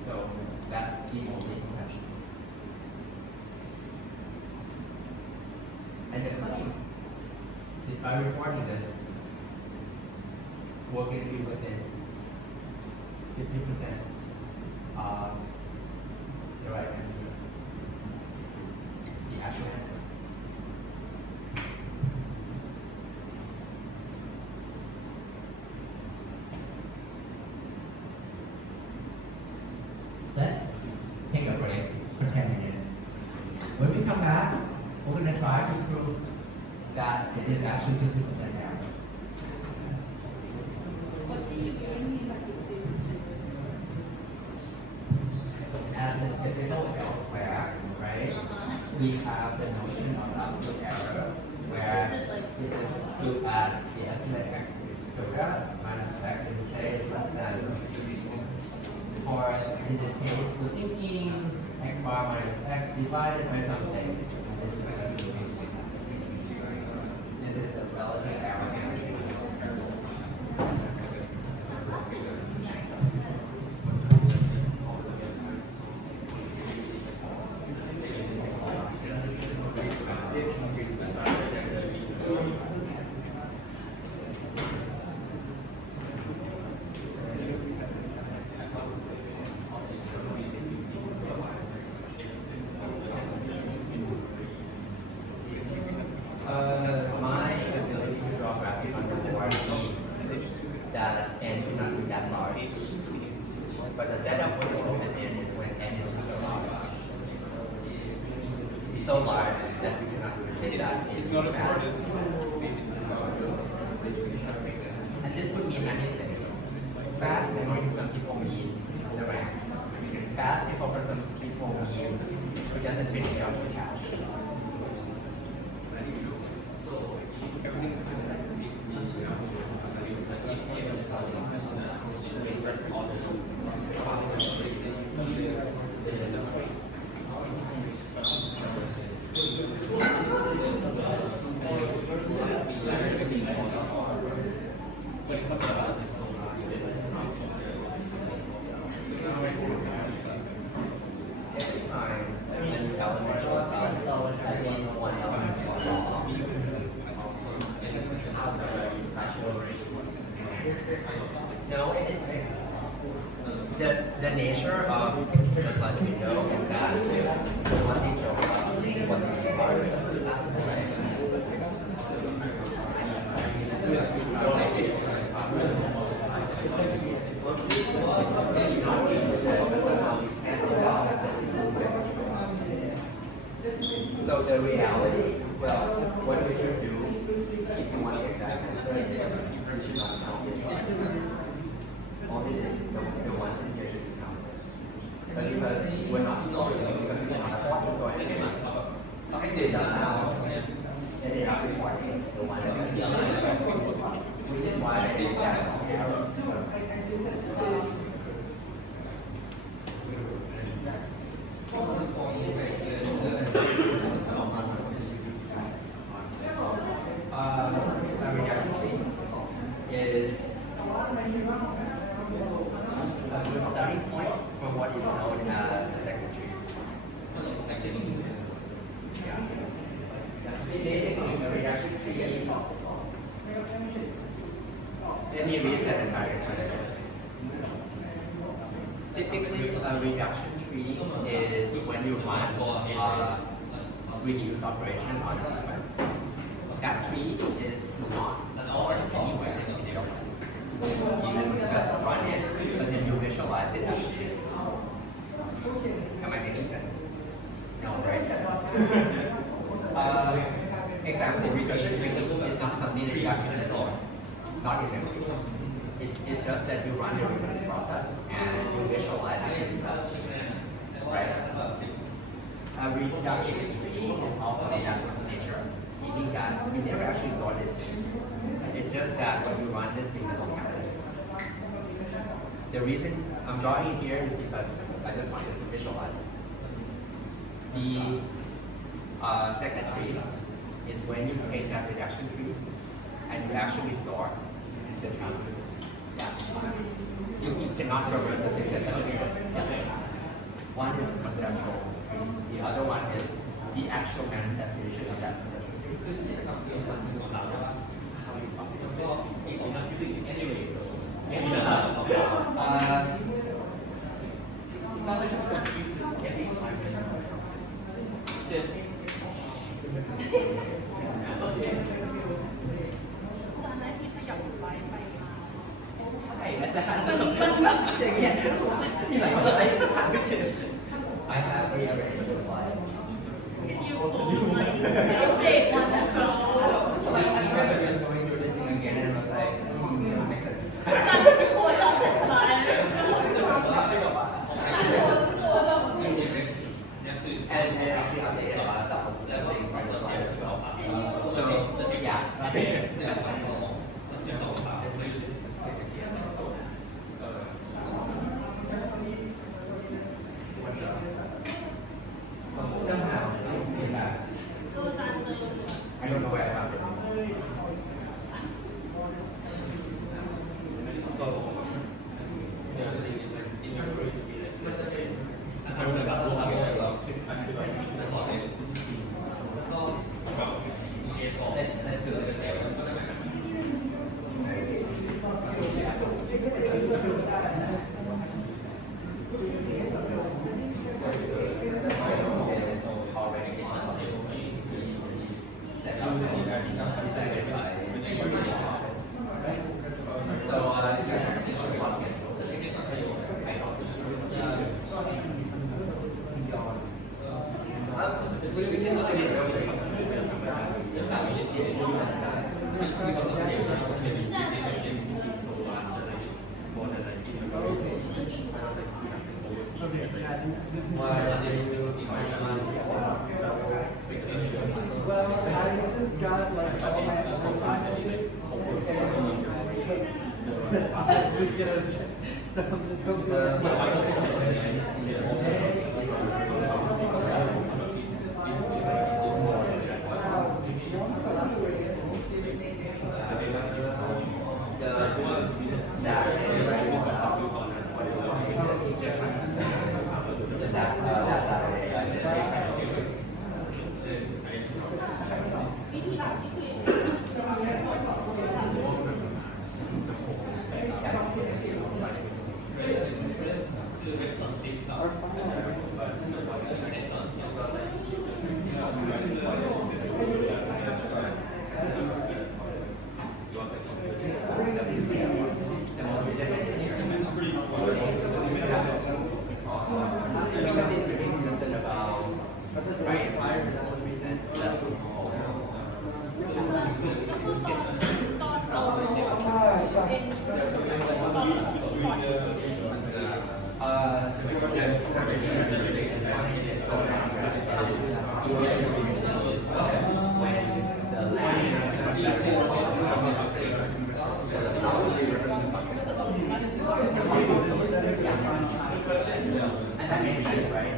So that's the only exception. And the claim is by reporting this, we're going to be within 50% of the right answer, the actual answer. Let's take a break for 10 minutes. When we come back, we're going to try to prove that it is actually 50% error. What do you mean by 50%? As is typical elsewhere, right? We have the notion of absolute error, where we just look at the estimate x minus x and say it's less than. Or in this case, we're thinking x bar minus x divided by something. This is a relative error. that n should not be that large. But the setup for the system n is when n is super large. So large that we cannot fit that in. And this would mean many things. Fast memory for some people mean the RAM. Fast memory for some people mean it doesn't finish up the cache. No, it is fixed. The nature of the slide window is that what they show what they require is right? They should not be so the reality, well, what we should do is we want to exact only the ones in here should be counted. But because we're not storing them, because we cannot afford to store anything, this allows and they are requiring the ones in here, which is why they is that. Is a good starting point for what is known as the second tree. Yeah. Basically, a reduction tree any reset environment manager. Typically, a reduction tree is when you run reduce operation on a sequence. That tree is not stored anywhere. You just run it, but then you visualize it as tree. Am I making sense? No, right? Example, recursion tree is not something that you actually store, not in memory. It's just that you run the recursive process and you visualize it in such. Right? A reduction tree is also a dynamic nature, meaning that you never actually store this thing. It's just that when you run this thing, it doesn't happen. The reason I'm drawing it here is because I just wanted to visualize it. The second tree is when you take that reduction tree and you actually store the tree. Yeah. You cannot traverse the thing that doesn't exist. Yeah. One is conceptual tree. The other one is the actual manifestation of that conceptual tree. I have rearranged the slides. Update one as well. So like even if I was going through this thing again and I was like, this makes sense. And actually updated a lot of stuff of things on the slide as well. So yeah. Somehow, I don't know where I found it. Let's do this. So And that makes sense, right?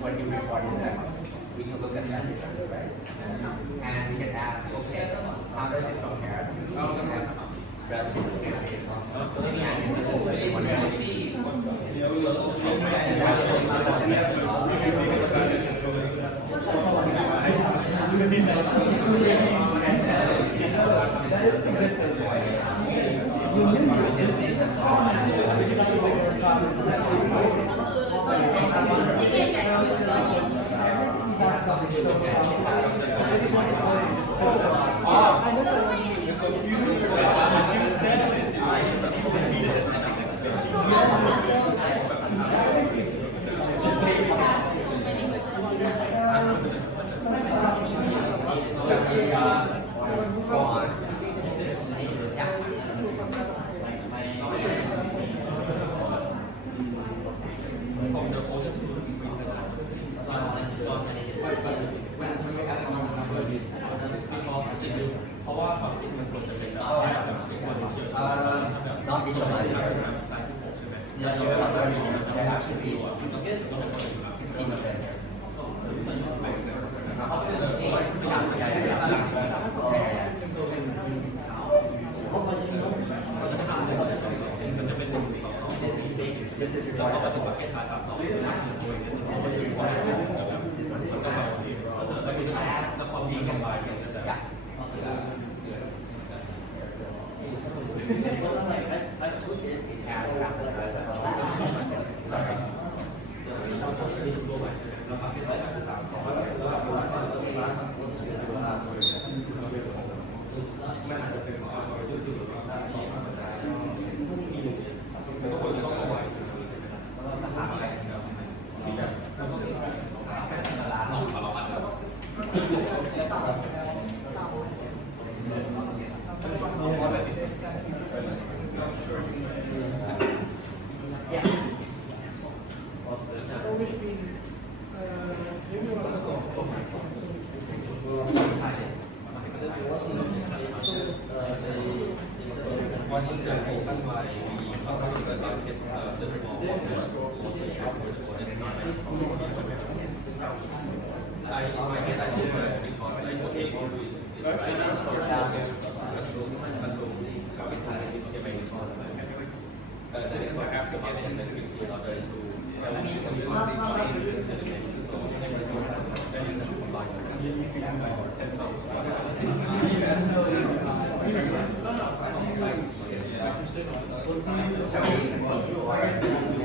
What you report is that we can look at that difference, right? And we can ask, okay, how does it compare to relative to and this is what you want to that is the good thing. Go on. Not visualize. Yeah, you're not very actually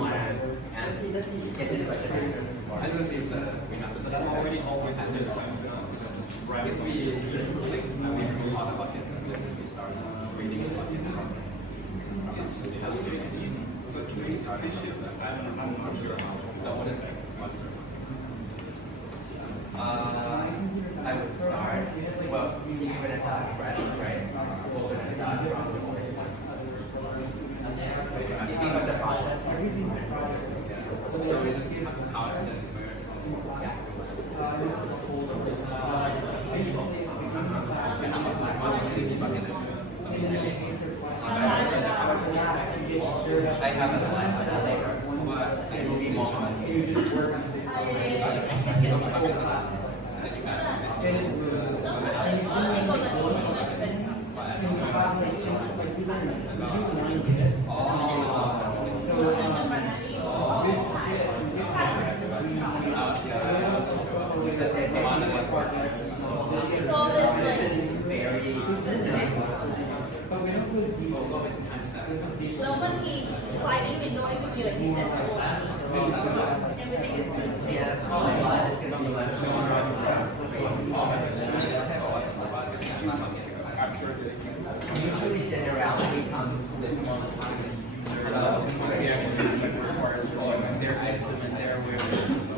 我 Get to the question. I don't see if we have to. But I'm already always answered. Right. If we like we have a lot of buckets and then we start reading the buckets. It's easy, but to make it efficient, I'm not sure how to. No, what is that? What is it? I would start. Well, if you're gonna start fresh, right? We're gonna start from the first one. It becomes a process. So we just have to count and then Yes. and how much like what do you need buckets? I have a slide for that later, but it will be more fun. The same thing on the first part. This is very sensitive. We'll go with the time step. แล้วมันมีไฟล์ที่เป็นน้อยสุดเลยที่จะทำ everything is good Yes, but it's gonna be much more. Usually generality comes with more time. Their system and their way of doing it, so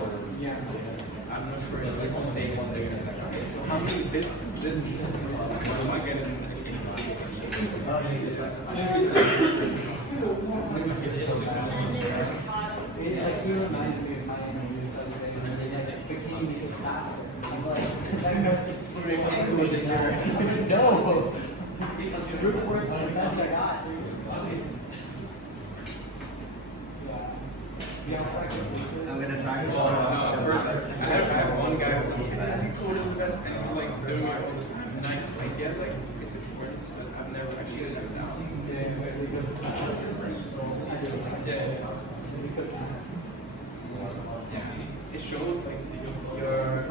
I'm not sure if they want to. So how many bits is this? Am I getting? No. I'm gonna try to solve I have one guy who's code is the best and he's like doing it all the time. And I get like it's important, but I've never actually sat down. Yeah. It shows like your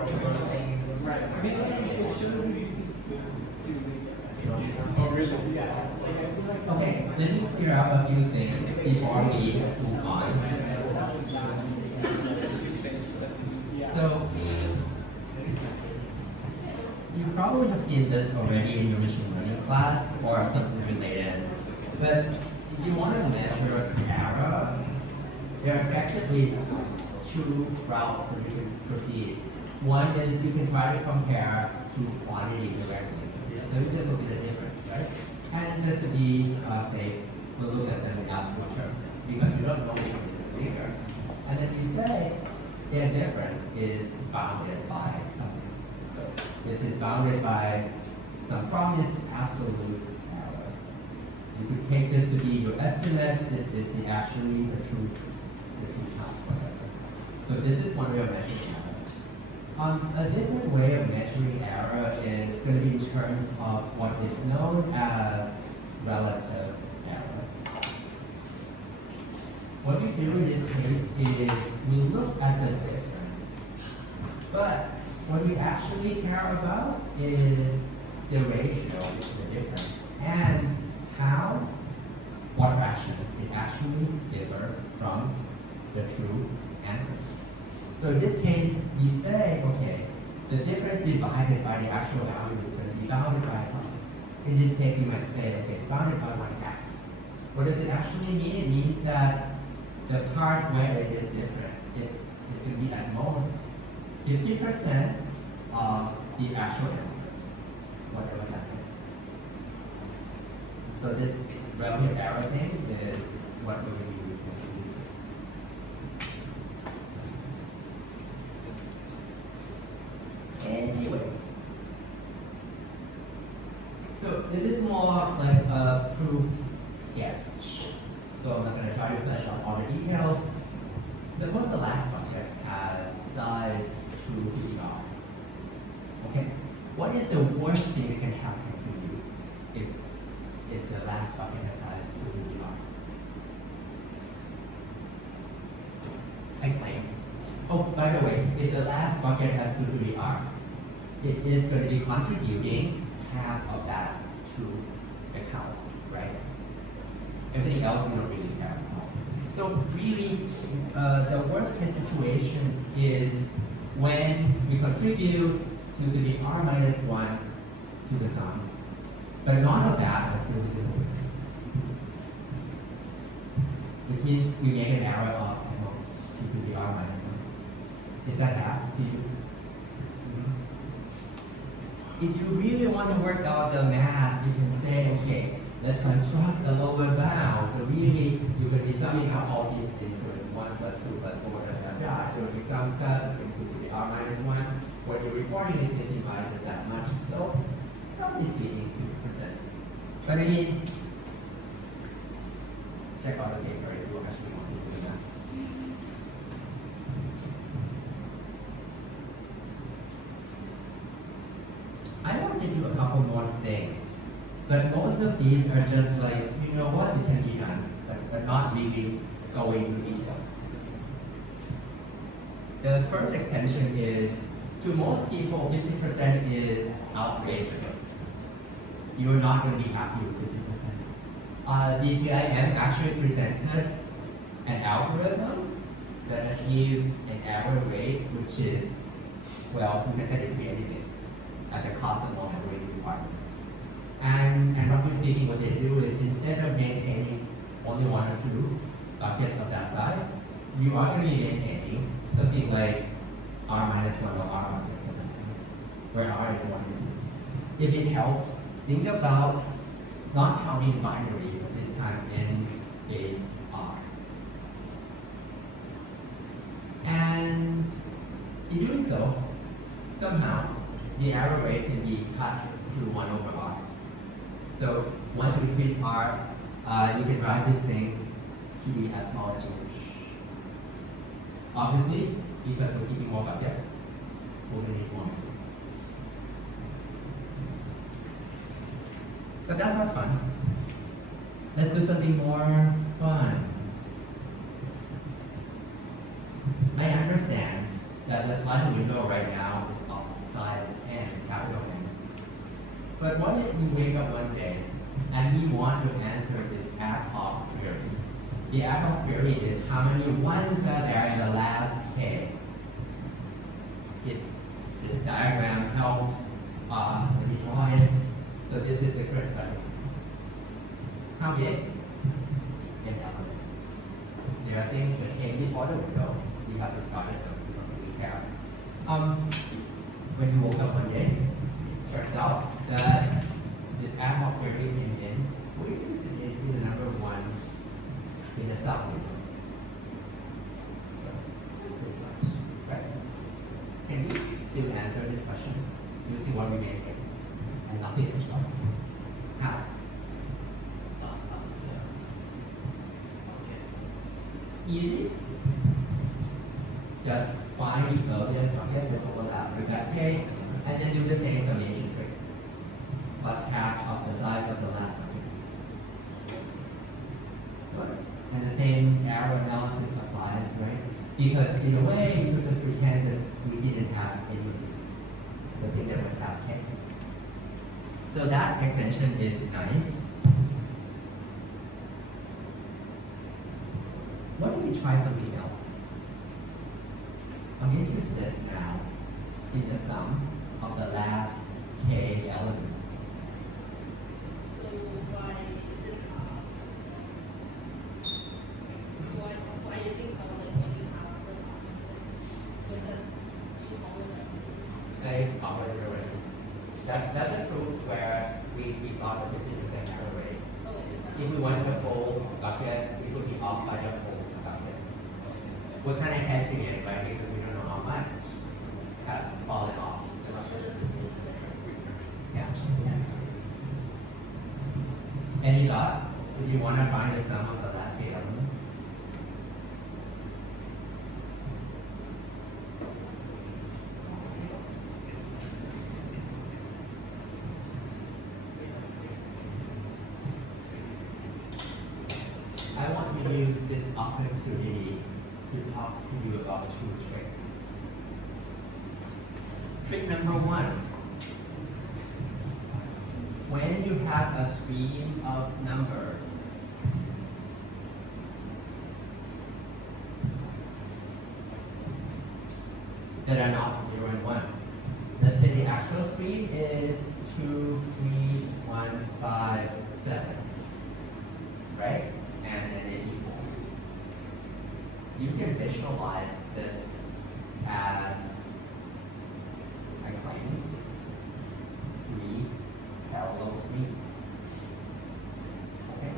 Oh really? Okay, let me clear up a few things before we move on. So, you probably have seen this already in your machine learning class or something related. But if you want to measure error, there are effectively two routes that you can proceed. One is you can try to compare two quantity directly. So you just look at the difference, right? And just to be safe, we'll look at them in absolute terms because we don't know which one is bigger. And then you say their difference is bounded by something. So this is bounded by some promised absolute error. You could take this to be your estimate. This is actually the truth count, whatever. So this is one way of measuring error. A different way of measuring error is going to be in terms of what is known as relative error. What we do in this case is we look at the difference, but what we actually care about is the ratio of the difference and how, what fraction it actually differs from the true answer. So in this case, we say, okay, the difference divided by the actual value is going to be bounded by something. In this case, you might say, okay, it's bounded by 1/2. What does it actually mean? It means that the part where it is different, it is going to be at most 50% of the actual answer, whatever that is. So this relative error thing is what we're going to use in this case. Anyway, so this is more like a proof sketch. So I'm not going to try to flesh out all the details. Suppose the last bucket has size 2 r. Okay, what is the worst thing that can happen to you if the last bucket has size 2 r? I claim. Oh, by the way, if the last bucket has 2 r, it is going to be contributing half of that to the count, right? Everything else we don't really care about. So really, the worst case situation is when we contribute to the r minus 1 to the sum, but none of that has still been work. Which means we make an error of at most 2 to the r minus 1. Is that half to you? If you really want to work out the math, you can say, okay, let's construct a lower bound. So really, you can be summing up all these things. So it's 1 plus 2 plus 4, da. So if some stuff is equal to the r minus 1, what you're reporting is missing by just that much. So, roughly speaking, 2%. But again, check out the paper if you actually want to do that. I want to do a couple more things, but most of these are just like, you know what, it can be done, but not really going into details. The first extension is, to most people, 50% is outrageous. You're not going to be happy with 50%. DGIM actually presented an algorithm that achieves an error rate, which is, well, you can set it to be anything at the cost of no memory requirement. And roughly speaking, what they do is instead of maintaining only 1 or 2 buckets of that size, you are going to be maintaining something like r minus 1 or r buckets of that size, where r is 1 and 2. If it helps, think about not counting binary, but this time n base r. And in doing so, somehow, the error rate can be cut to 1 over r. So once you increase r, you can drive this thing to be as small as you wish. Obviously, because we're keeping more buckets, we're going to need more. But that's not fun. Let's do something more fun. I understand that the slide window right now is of size n, capital N. But what if we wake up one day and we want to answer this ad hoc query? The ad hoc query is how many ones are there in the last k? If this diagram helps, let me draw it. So this is the current study. How big? In elements. There are things that came before the window. You have to start it though. You don't really care. When you woke up one day, turns out that this ad hoc query came in, we anticipated the number of ones in the sub window. So just this much, right? Can we still answer this question using what we made here? And nothing is wrong. How? Easy. Just find the earliest bucket that overlaps with that k, and then do the same summation trick, plus half of the size of the last bucket. Good. And the same error analysis applies, right? Because in a way, you just pretend that we didn't have any of these, the thing that went past k. So that extension is nice. What if we try something else? I'm interested now in the sum of the last k elements. So why is it half? Why you think of it only half the time? You call it I already already. That's a proof where we got a 50% error rate. If we went the full bucket, we would be off by the whole bucket. We're kind of hedging it, right? Because we don't know how much has fallen off. Yeah. Any thoughts? If you want to find the sum of the last k elements? I want to use this opportunity to talk to you about 2 tricks. Trick number 1. When you have a stream of numbers, that are not 0 and 1s. Let's say the actual stream is 2, 3, 1, 5, 7. Right? And then 84. You can visualize this as I claim 3 parallel streams. Okay?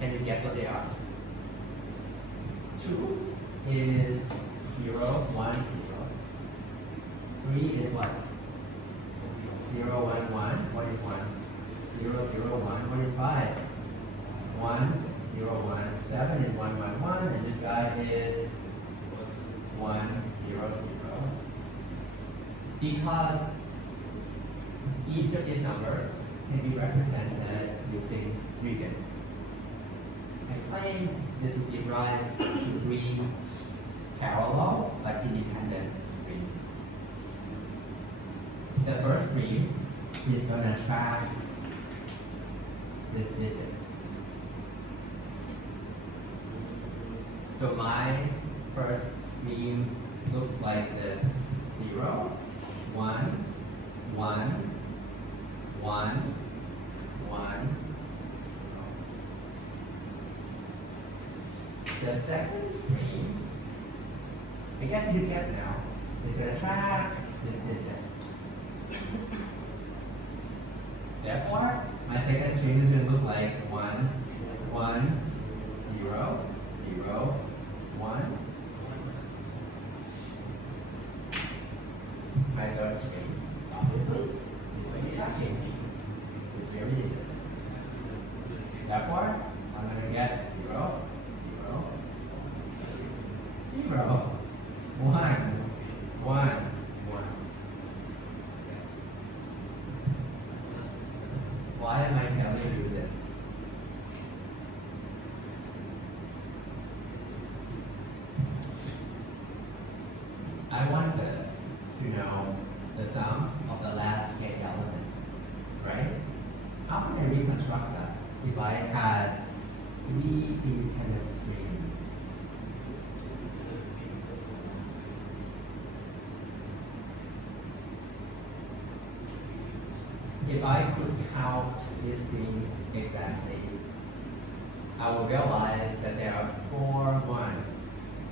Can you guess what they are? 2 is 0, 1, 0. 3 is what? 0, 1, 1. What is 1? 0, 0, 1. What is 5? 1, 0, 1. 7 is 1, 1, 1. And this guy is 1, 0, 0. Because each of these numbers can be represented using regions. I claim this will give rise to 3 parallel but independent streams. The first stream is going to track this digit. So my first stream looks like this: 0, 1, 1, 1, 1, 0. The second stream, I guess you can guess now, is going to track this digit. Therefore, my second stream is going to look like 1, 1, 0, 0, 1. My third stream, obviously, is going to be tracking this very digit. Therefore, I'm going to get 0, 0, 0, 1, 1, 1. Why am I telling you this? I wanted to know the sum of the last k elements, right? How can I reconstruct that if I had 3 independent streams? If I could count this string exactly, I will realize that there are 4 ones,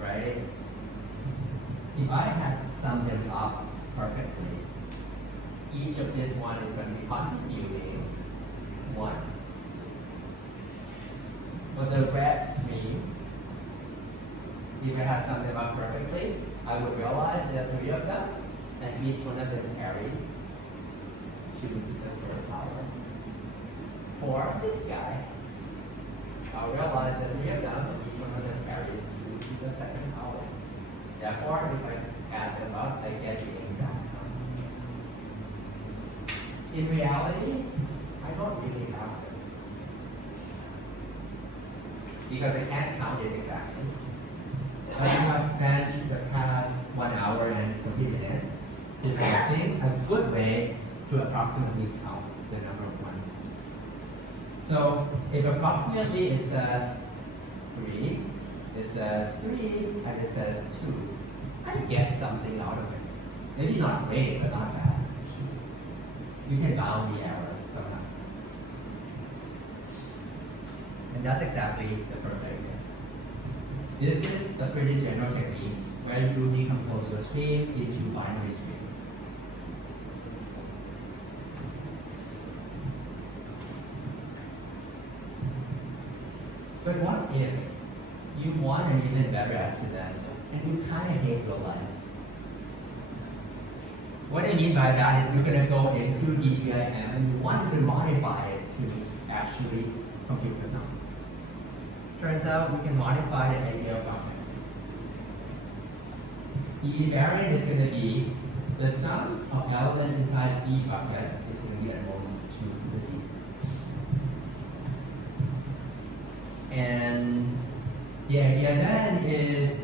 right? If I had summed them up perfectly, each of this one is going to be contributing 1. For the red string, if I had summed them up perfectly, I would realize there are 3 of them, and each one of them carries to the first power. For this guy, I'll realize that 3 of them, and each one of them carries to the second power. Therefore, if I add them up, I get the exact sum. In reality, I don't really have this, because I can't count it exactly. I have spent the past 1 hour and 20 minutes discussing a good way to approximately count the number of ones. So if approximately it says 3, it says 3, and it says 2, I get something out of it. Maybe not great, but not bad. You can bound the error somehow. And that's exactly the first idea. This is a pretty general technique where you decompose your stream into binary streams. But what if you want an even better estimate and you kind of hate your life? What I mean by that is you're going to go into DGIM and you want to modify it to actually compute the sum. Turns out we can modify the area of buckets. The invariant is going to be the sum of elements inside B buckets is going to be at most 2 to the D. And the idea then is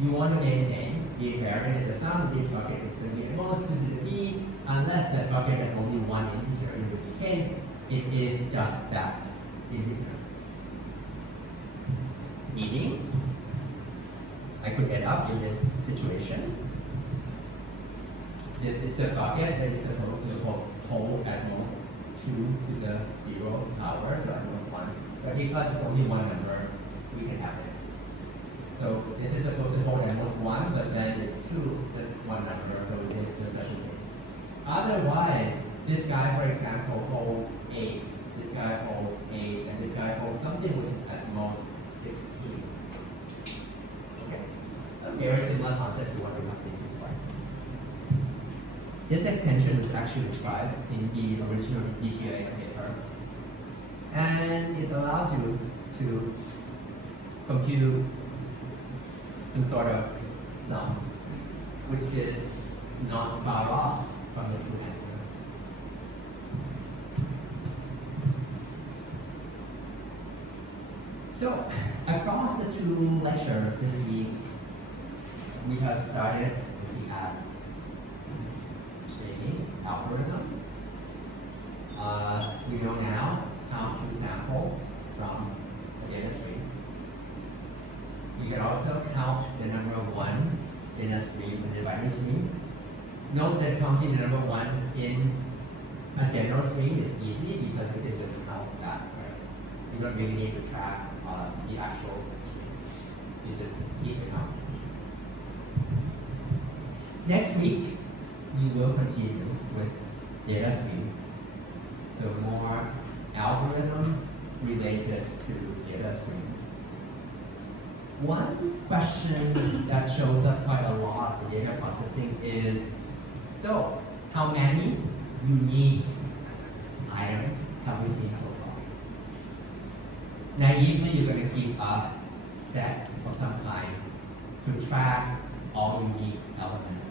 you want to maintain the invariant that the sum of each bucket is going to be at most 2 to the D unless that bucket has only 1 integer, in which case it is just that integer. Meaning, I could end up in this situation. This is a bucket that is supposed to hold at most 2 to the 0 power, so at most 1. But because it's only one number, we can have it. So this is supposed to hold at most 1, but then it's 2, just one number, so it is the special case. Otherwise, this guy, for example, holds 8, this guy holds 8, and this guy holds something which is at most 16. Okay, a very similar concept to what we have seen before. This extension was actually described in the original DGA paper, and it allows you to compute some sort of sum, which is not far off from the true answer. So, across the 2 lectures this week, we have started looking at streaming algorithms. We know now how to sample from a data stream. You can also count the number of ones in a stream, in a binary stream. Note that counting the number of ones in a general stream is easy because you can just count that, right? You don't really need to track the actual stream. You just keep the count. Next week, we will continue with data streams. So more algorithms related to data streams. One question that shows up quite a lot in data processing is, so how many unique items have we seen so far? Naively, you're going to keep a set of some kind to track all unique elements.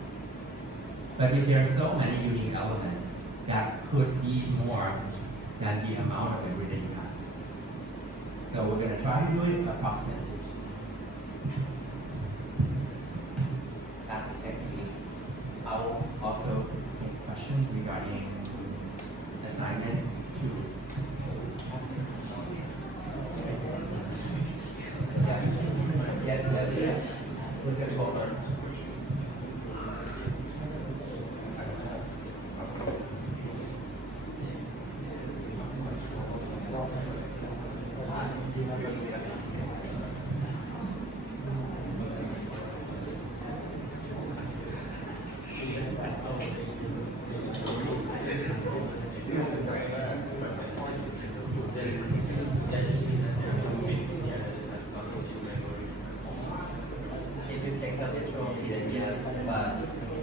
But if there are so many unique elements, that could be more than the amount of everyday you have. So we're going to try to do it approximately. That's next week. I will also take questions regarding assignment 2. Yes. Who's going to go first? If you take the literal meaning, yes, but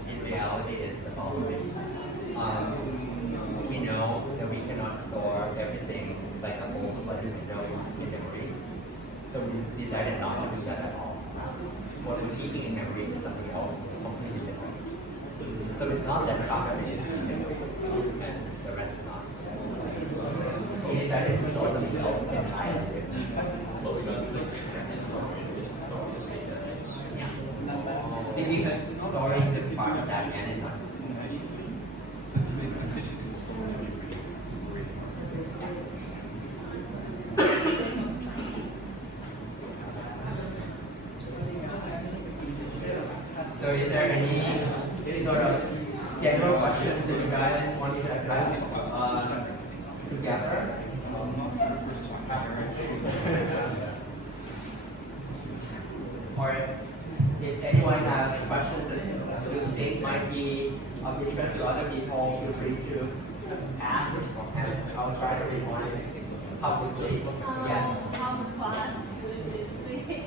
in reality it's the following. We know that we cannot store everything like a whole sliding window in memory. So we decided not to do that at all. What we're keeping in memory is something else completely different. So it's not that memory is in memory, and the rest is not. We decided to store something else and hide it. Because storing just part of that and it's not. So is there any sort of general questions that you guys want to address together? Or if anyone has questions that you think might be of interest to other people, feel free to ask, and I'll try to respond publicly. Yes. How fast should it be?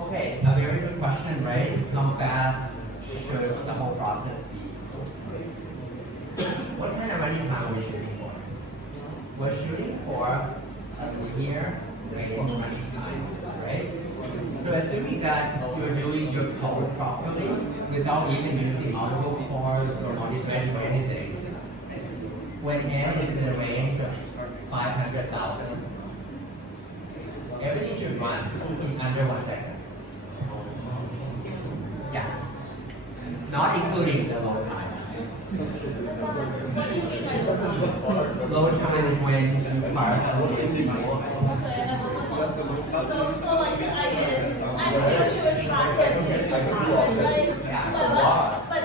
Okay, a very good question, right? How fast should the whole process be? What kind of running time are we shooting for? We're shooting for a linear range running time, right? So assuming that you're doing your code properly without even using multiple cores or multi-threading or anything, when n is in the range of 500,000, everything should run in under 1 second. Yeah. Not including the load time. What do you mean by the Load time is when you parse the So like but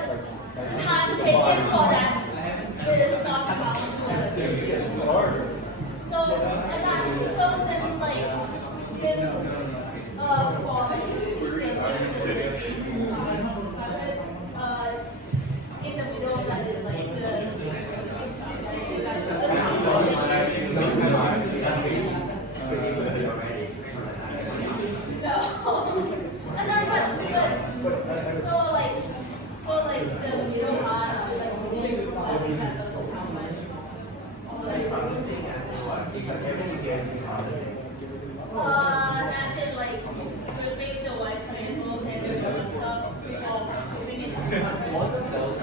time taken for that is not enough. So and that so since like quality in the middle that is like no. And then but so like for like the middle part like quality has how much Because everything here is processing. as in like moving the white space and the stuff before moving it. Most of those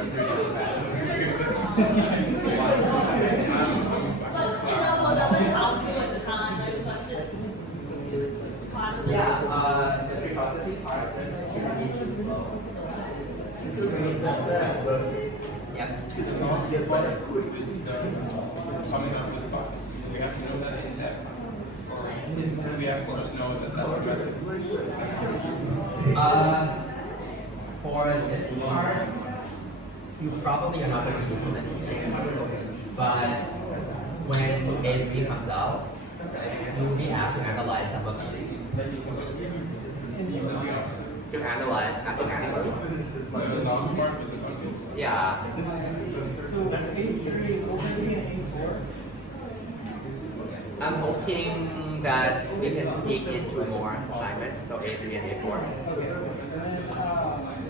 But it also doesn't count towards the time, right? Because it's partially. the pre-processing part just needs to slow. Yes. Summing up with buckets. We have to know that in depth. We have to just know that that's a method. For this part, you probably are not going to be implementing it. But when A3 comes out, you will be asked to analyze some of these. To analyze automatically. The last part with the buckets. Yeah. So A3 will be an A4? I'm hoping that we can sneak into more assignments, so A3 and A4. Okay.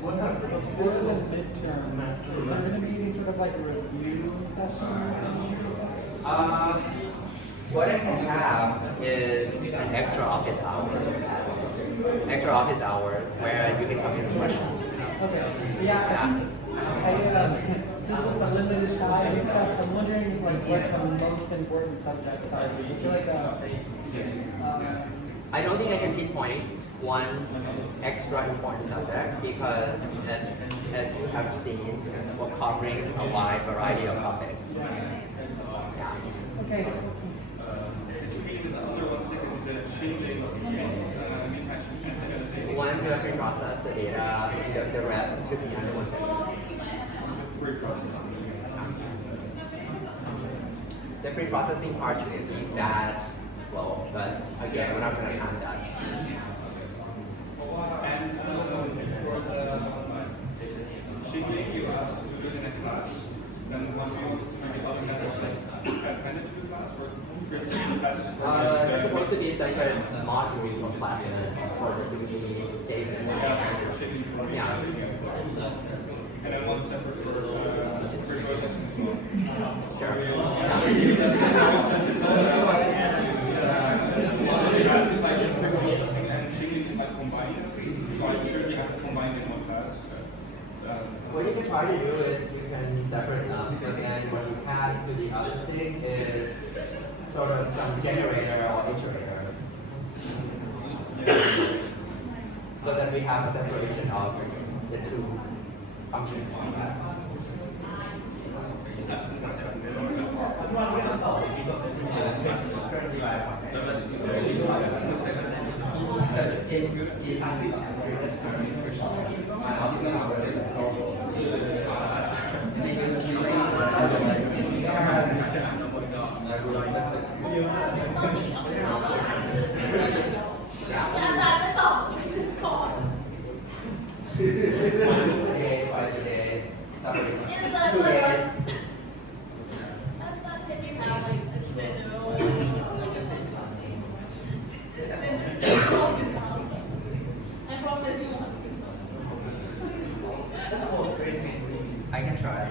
And then before the midterm, is there going to be any sort of like review session? What I can have is an extra office hours. Extra office hours where you can come in with questions. Okay. Yeah, I just with the limited time and stuff, I'm wondering like what the most important subjects are. Because I feel like I don't think I can pinpoint one extra important subject because as you have seen, we're covering a wide variety of topics. Yeah. okay. Once you have pre-processed the data, the rest should be under 1 second. The pre-processing part shouldn't be that slow, but again, we're not going to count that. And for the shaping you asked to do it in a class, then one way was to make it other methods like appended to the class or create separate classes for There's supposed to be separate modules or classes for the 3D stages. shaping for Yeah. and then one separate for pre-processing as well. Sure. Class is like pre-processing and shaping is like combined. So I usually have to combine in one class. What you can try to do is you can separate them, and then when you pass to the other thing is sort of some generator or iterator. So that we have a separation of the two functions. It's good if I can try.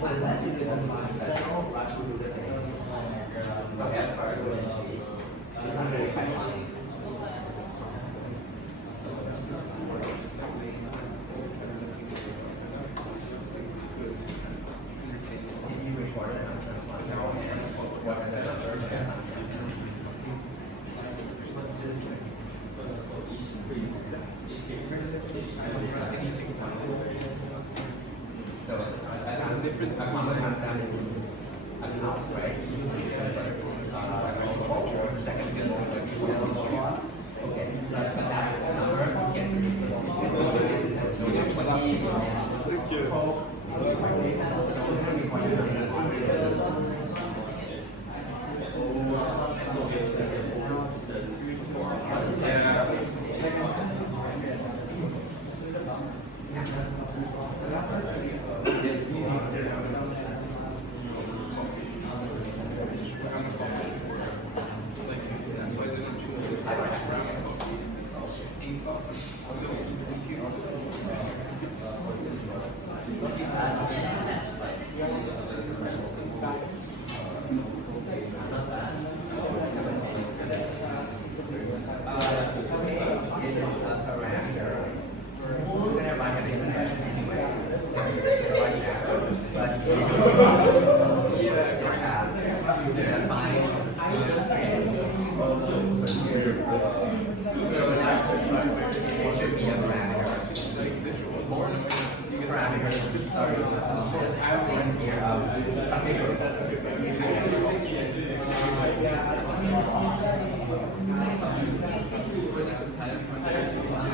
Unless you do something special, so F first when she is under the hypothesis. You record it on some what's the So, the difference I want to understand is a house, right? Second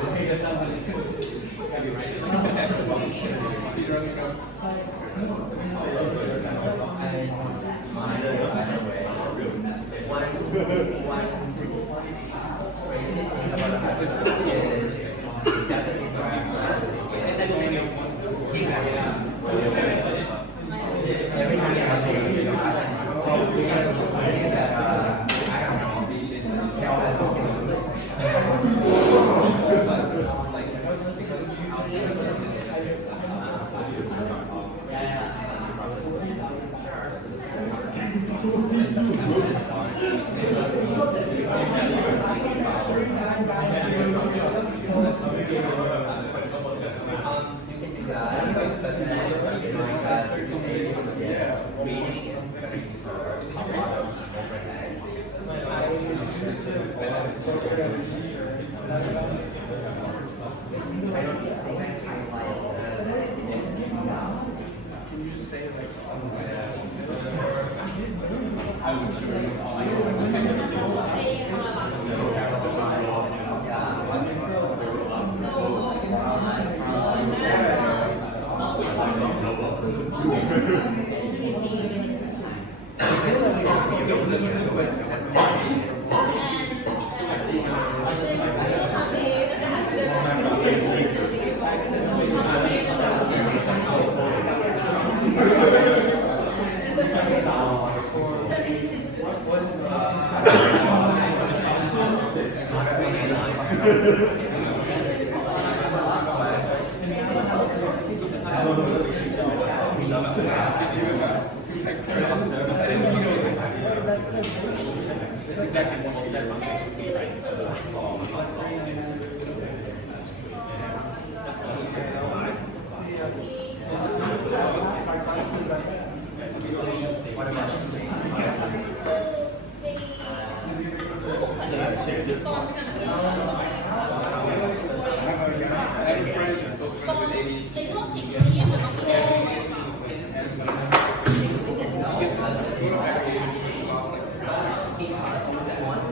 okay, that's that number. Thank you.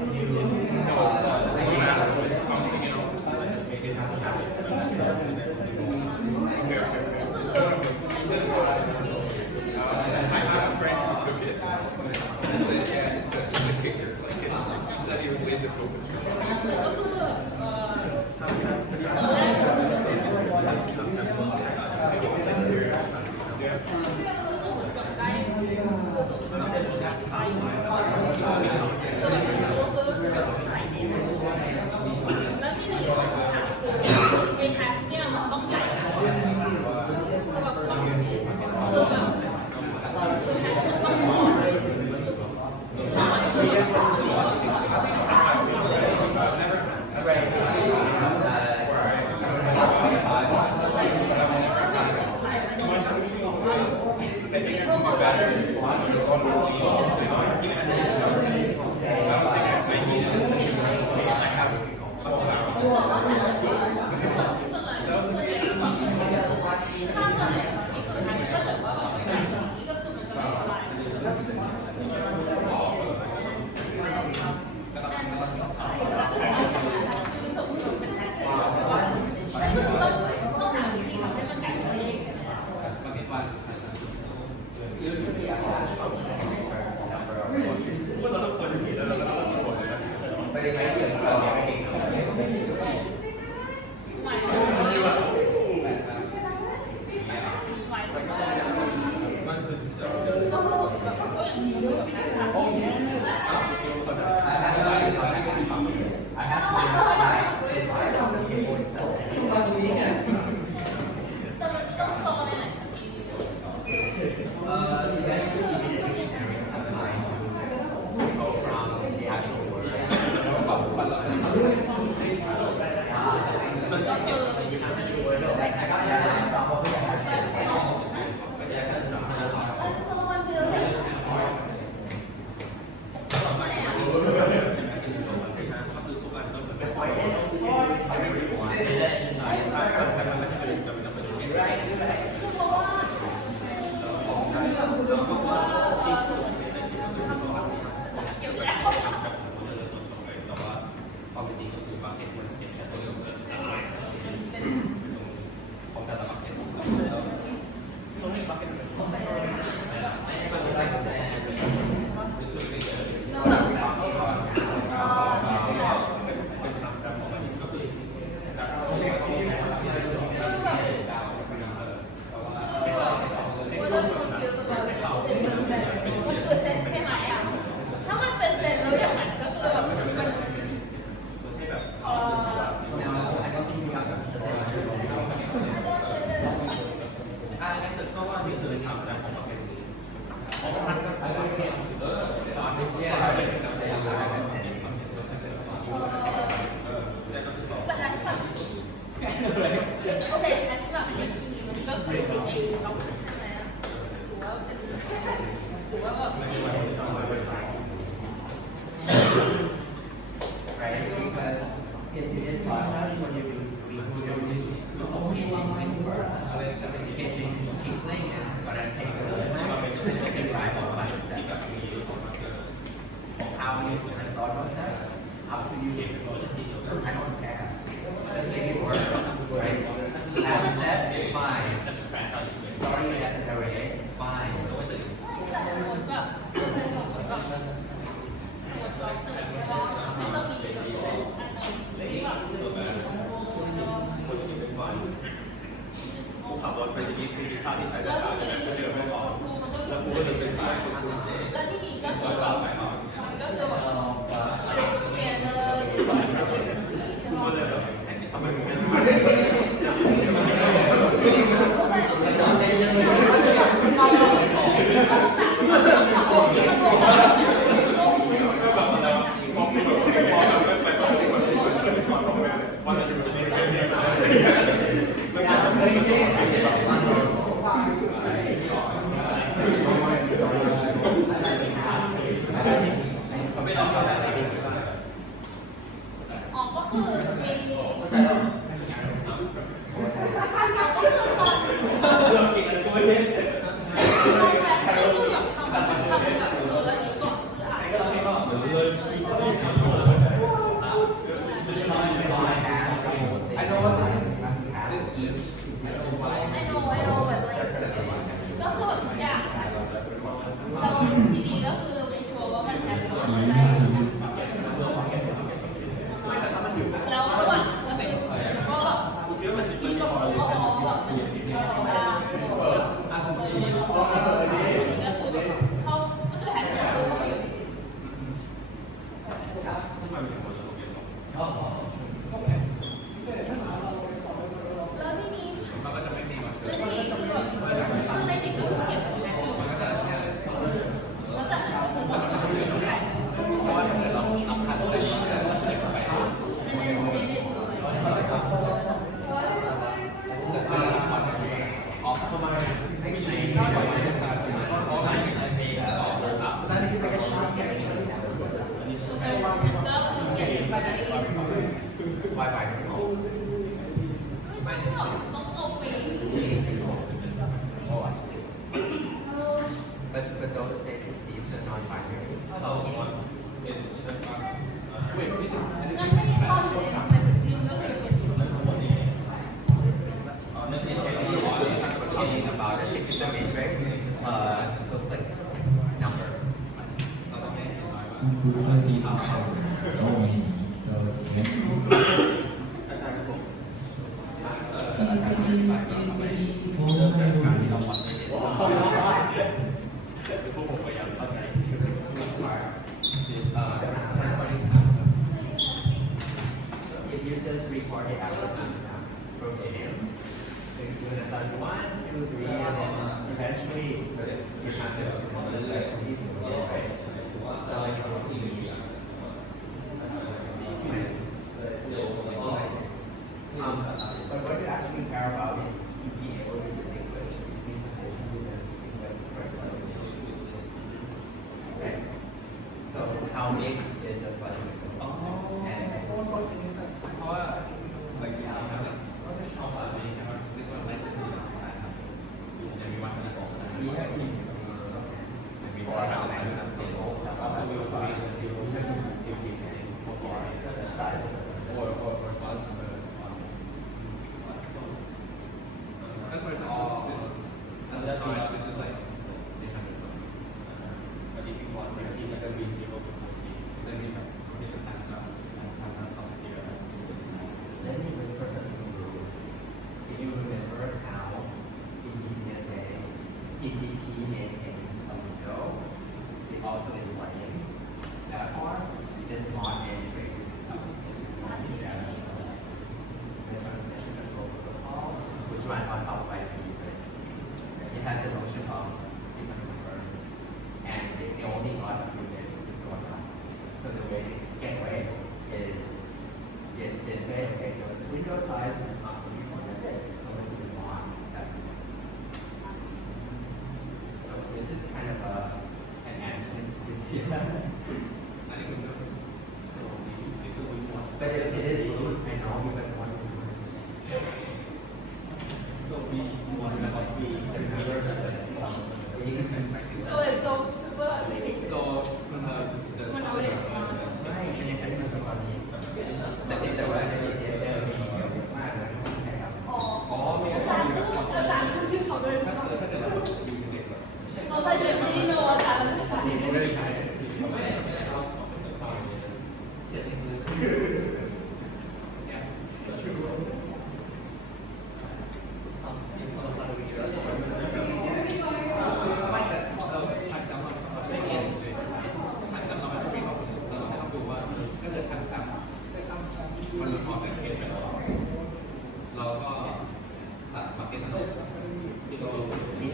ส explaining about the signature matrix, looks like numbers. Okay. Let's see how. พวกผมพยายามเข้าใจ If you just record it after program, you're gonna start 1, 2, 3, and then eventually your concept will come to like right? But what you actually care about is to be able to distinguish between positions and things like personality. Right? So how big is the slice of the code? And เพราะว่า like yeah how about me this one like this one นะครับจะมีวันที่ออกนะ we have teams. มีบอร์ดอะไรนะครับเป็นโอ้สามารถจะมีไฟล์ซีโร่ซีฟีในโปรไฟล์ The size. or response number that's why it's all this this is like 800 but if you want 13 it can be 0 to 14 then it's a times down times of 0 Let me whisper something to you. If you remember how in ECSA, TCP maintains a window, it also is sliding. Therefore, it is not entering this protocol, which runs on top of IP. It has a notion of sequence number, and they only got a few bits to store now. So the way they get away is they say, okay, the window size is not going to be more than this, so let's move on. So this is kind of an action. I think it's But it is good, I know, because I want to do so we want to like we So it's so super like so the มันเอาเลย ไม่เป็นอย่างนั้นมันจะความนี้แต่ที่แต่ว่าใน ECSL มีเยอะมากเลยนะครับ อ๋อ อ๋อมี อาจารย์พูดชื่อเขาเลย ถ้าเกิดเราดูเด็กแบบ เราแต่เดี๋ยวนี้โนอาจารย์ มีไม่ได้ใช้ไม่แต่เราทักซ้ำเราใช้เองเลยทักซ้ำเราไม่ต้องเราต้องดูว่าถ้าเกิดทักซ้ำมันหลุดออกจากเคสไปแล้วเราก็ตัดมาเป็นที่เรามี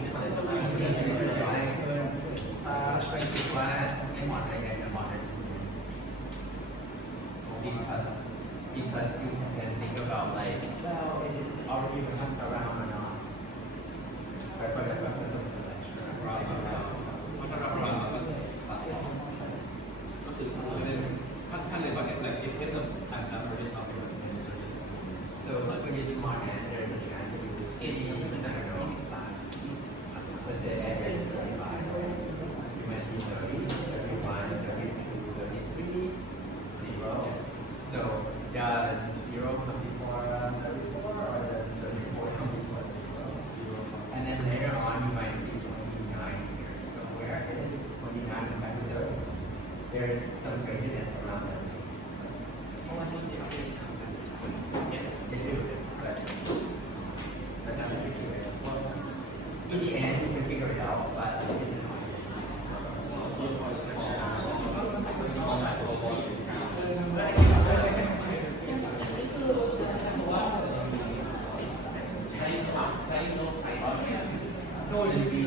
จริงๆจะเป็นร้อยถ้าใครคิดว่าไม่เหมาะอะไรกันจะเหมาะในทุน because you can think about like, well, is it already around or not? Right, for the purpose of the lecture. เพราะถ้าเราก็คือถ้าเรียนว่าแบบเก็บตัวอ่านซ้ำหรือไม่ซ้ำ So when you do modern, there is a chance that you will see even I don't know, let's say address is 35, you might see 30, 31, 32, 33, 0. So does 0 come before 34 or does 34 come before 0? And then later on you might see 29 here. So where is 29 compared to 30? There is some craziness around that. Yeah, they do. But not everywhere. In the end, you can figure it out, but it's not. โน้ตจะมี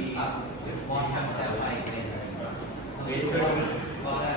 วอลทำเซลล์ไลท์เนี่ยเวทเทอร์วอลได้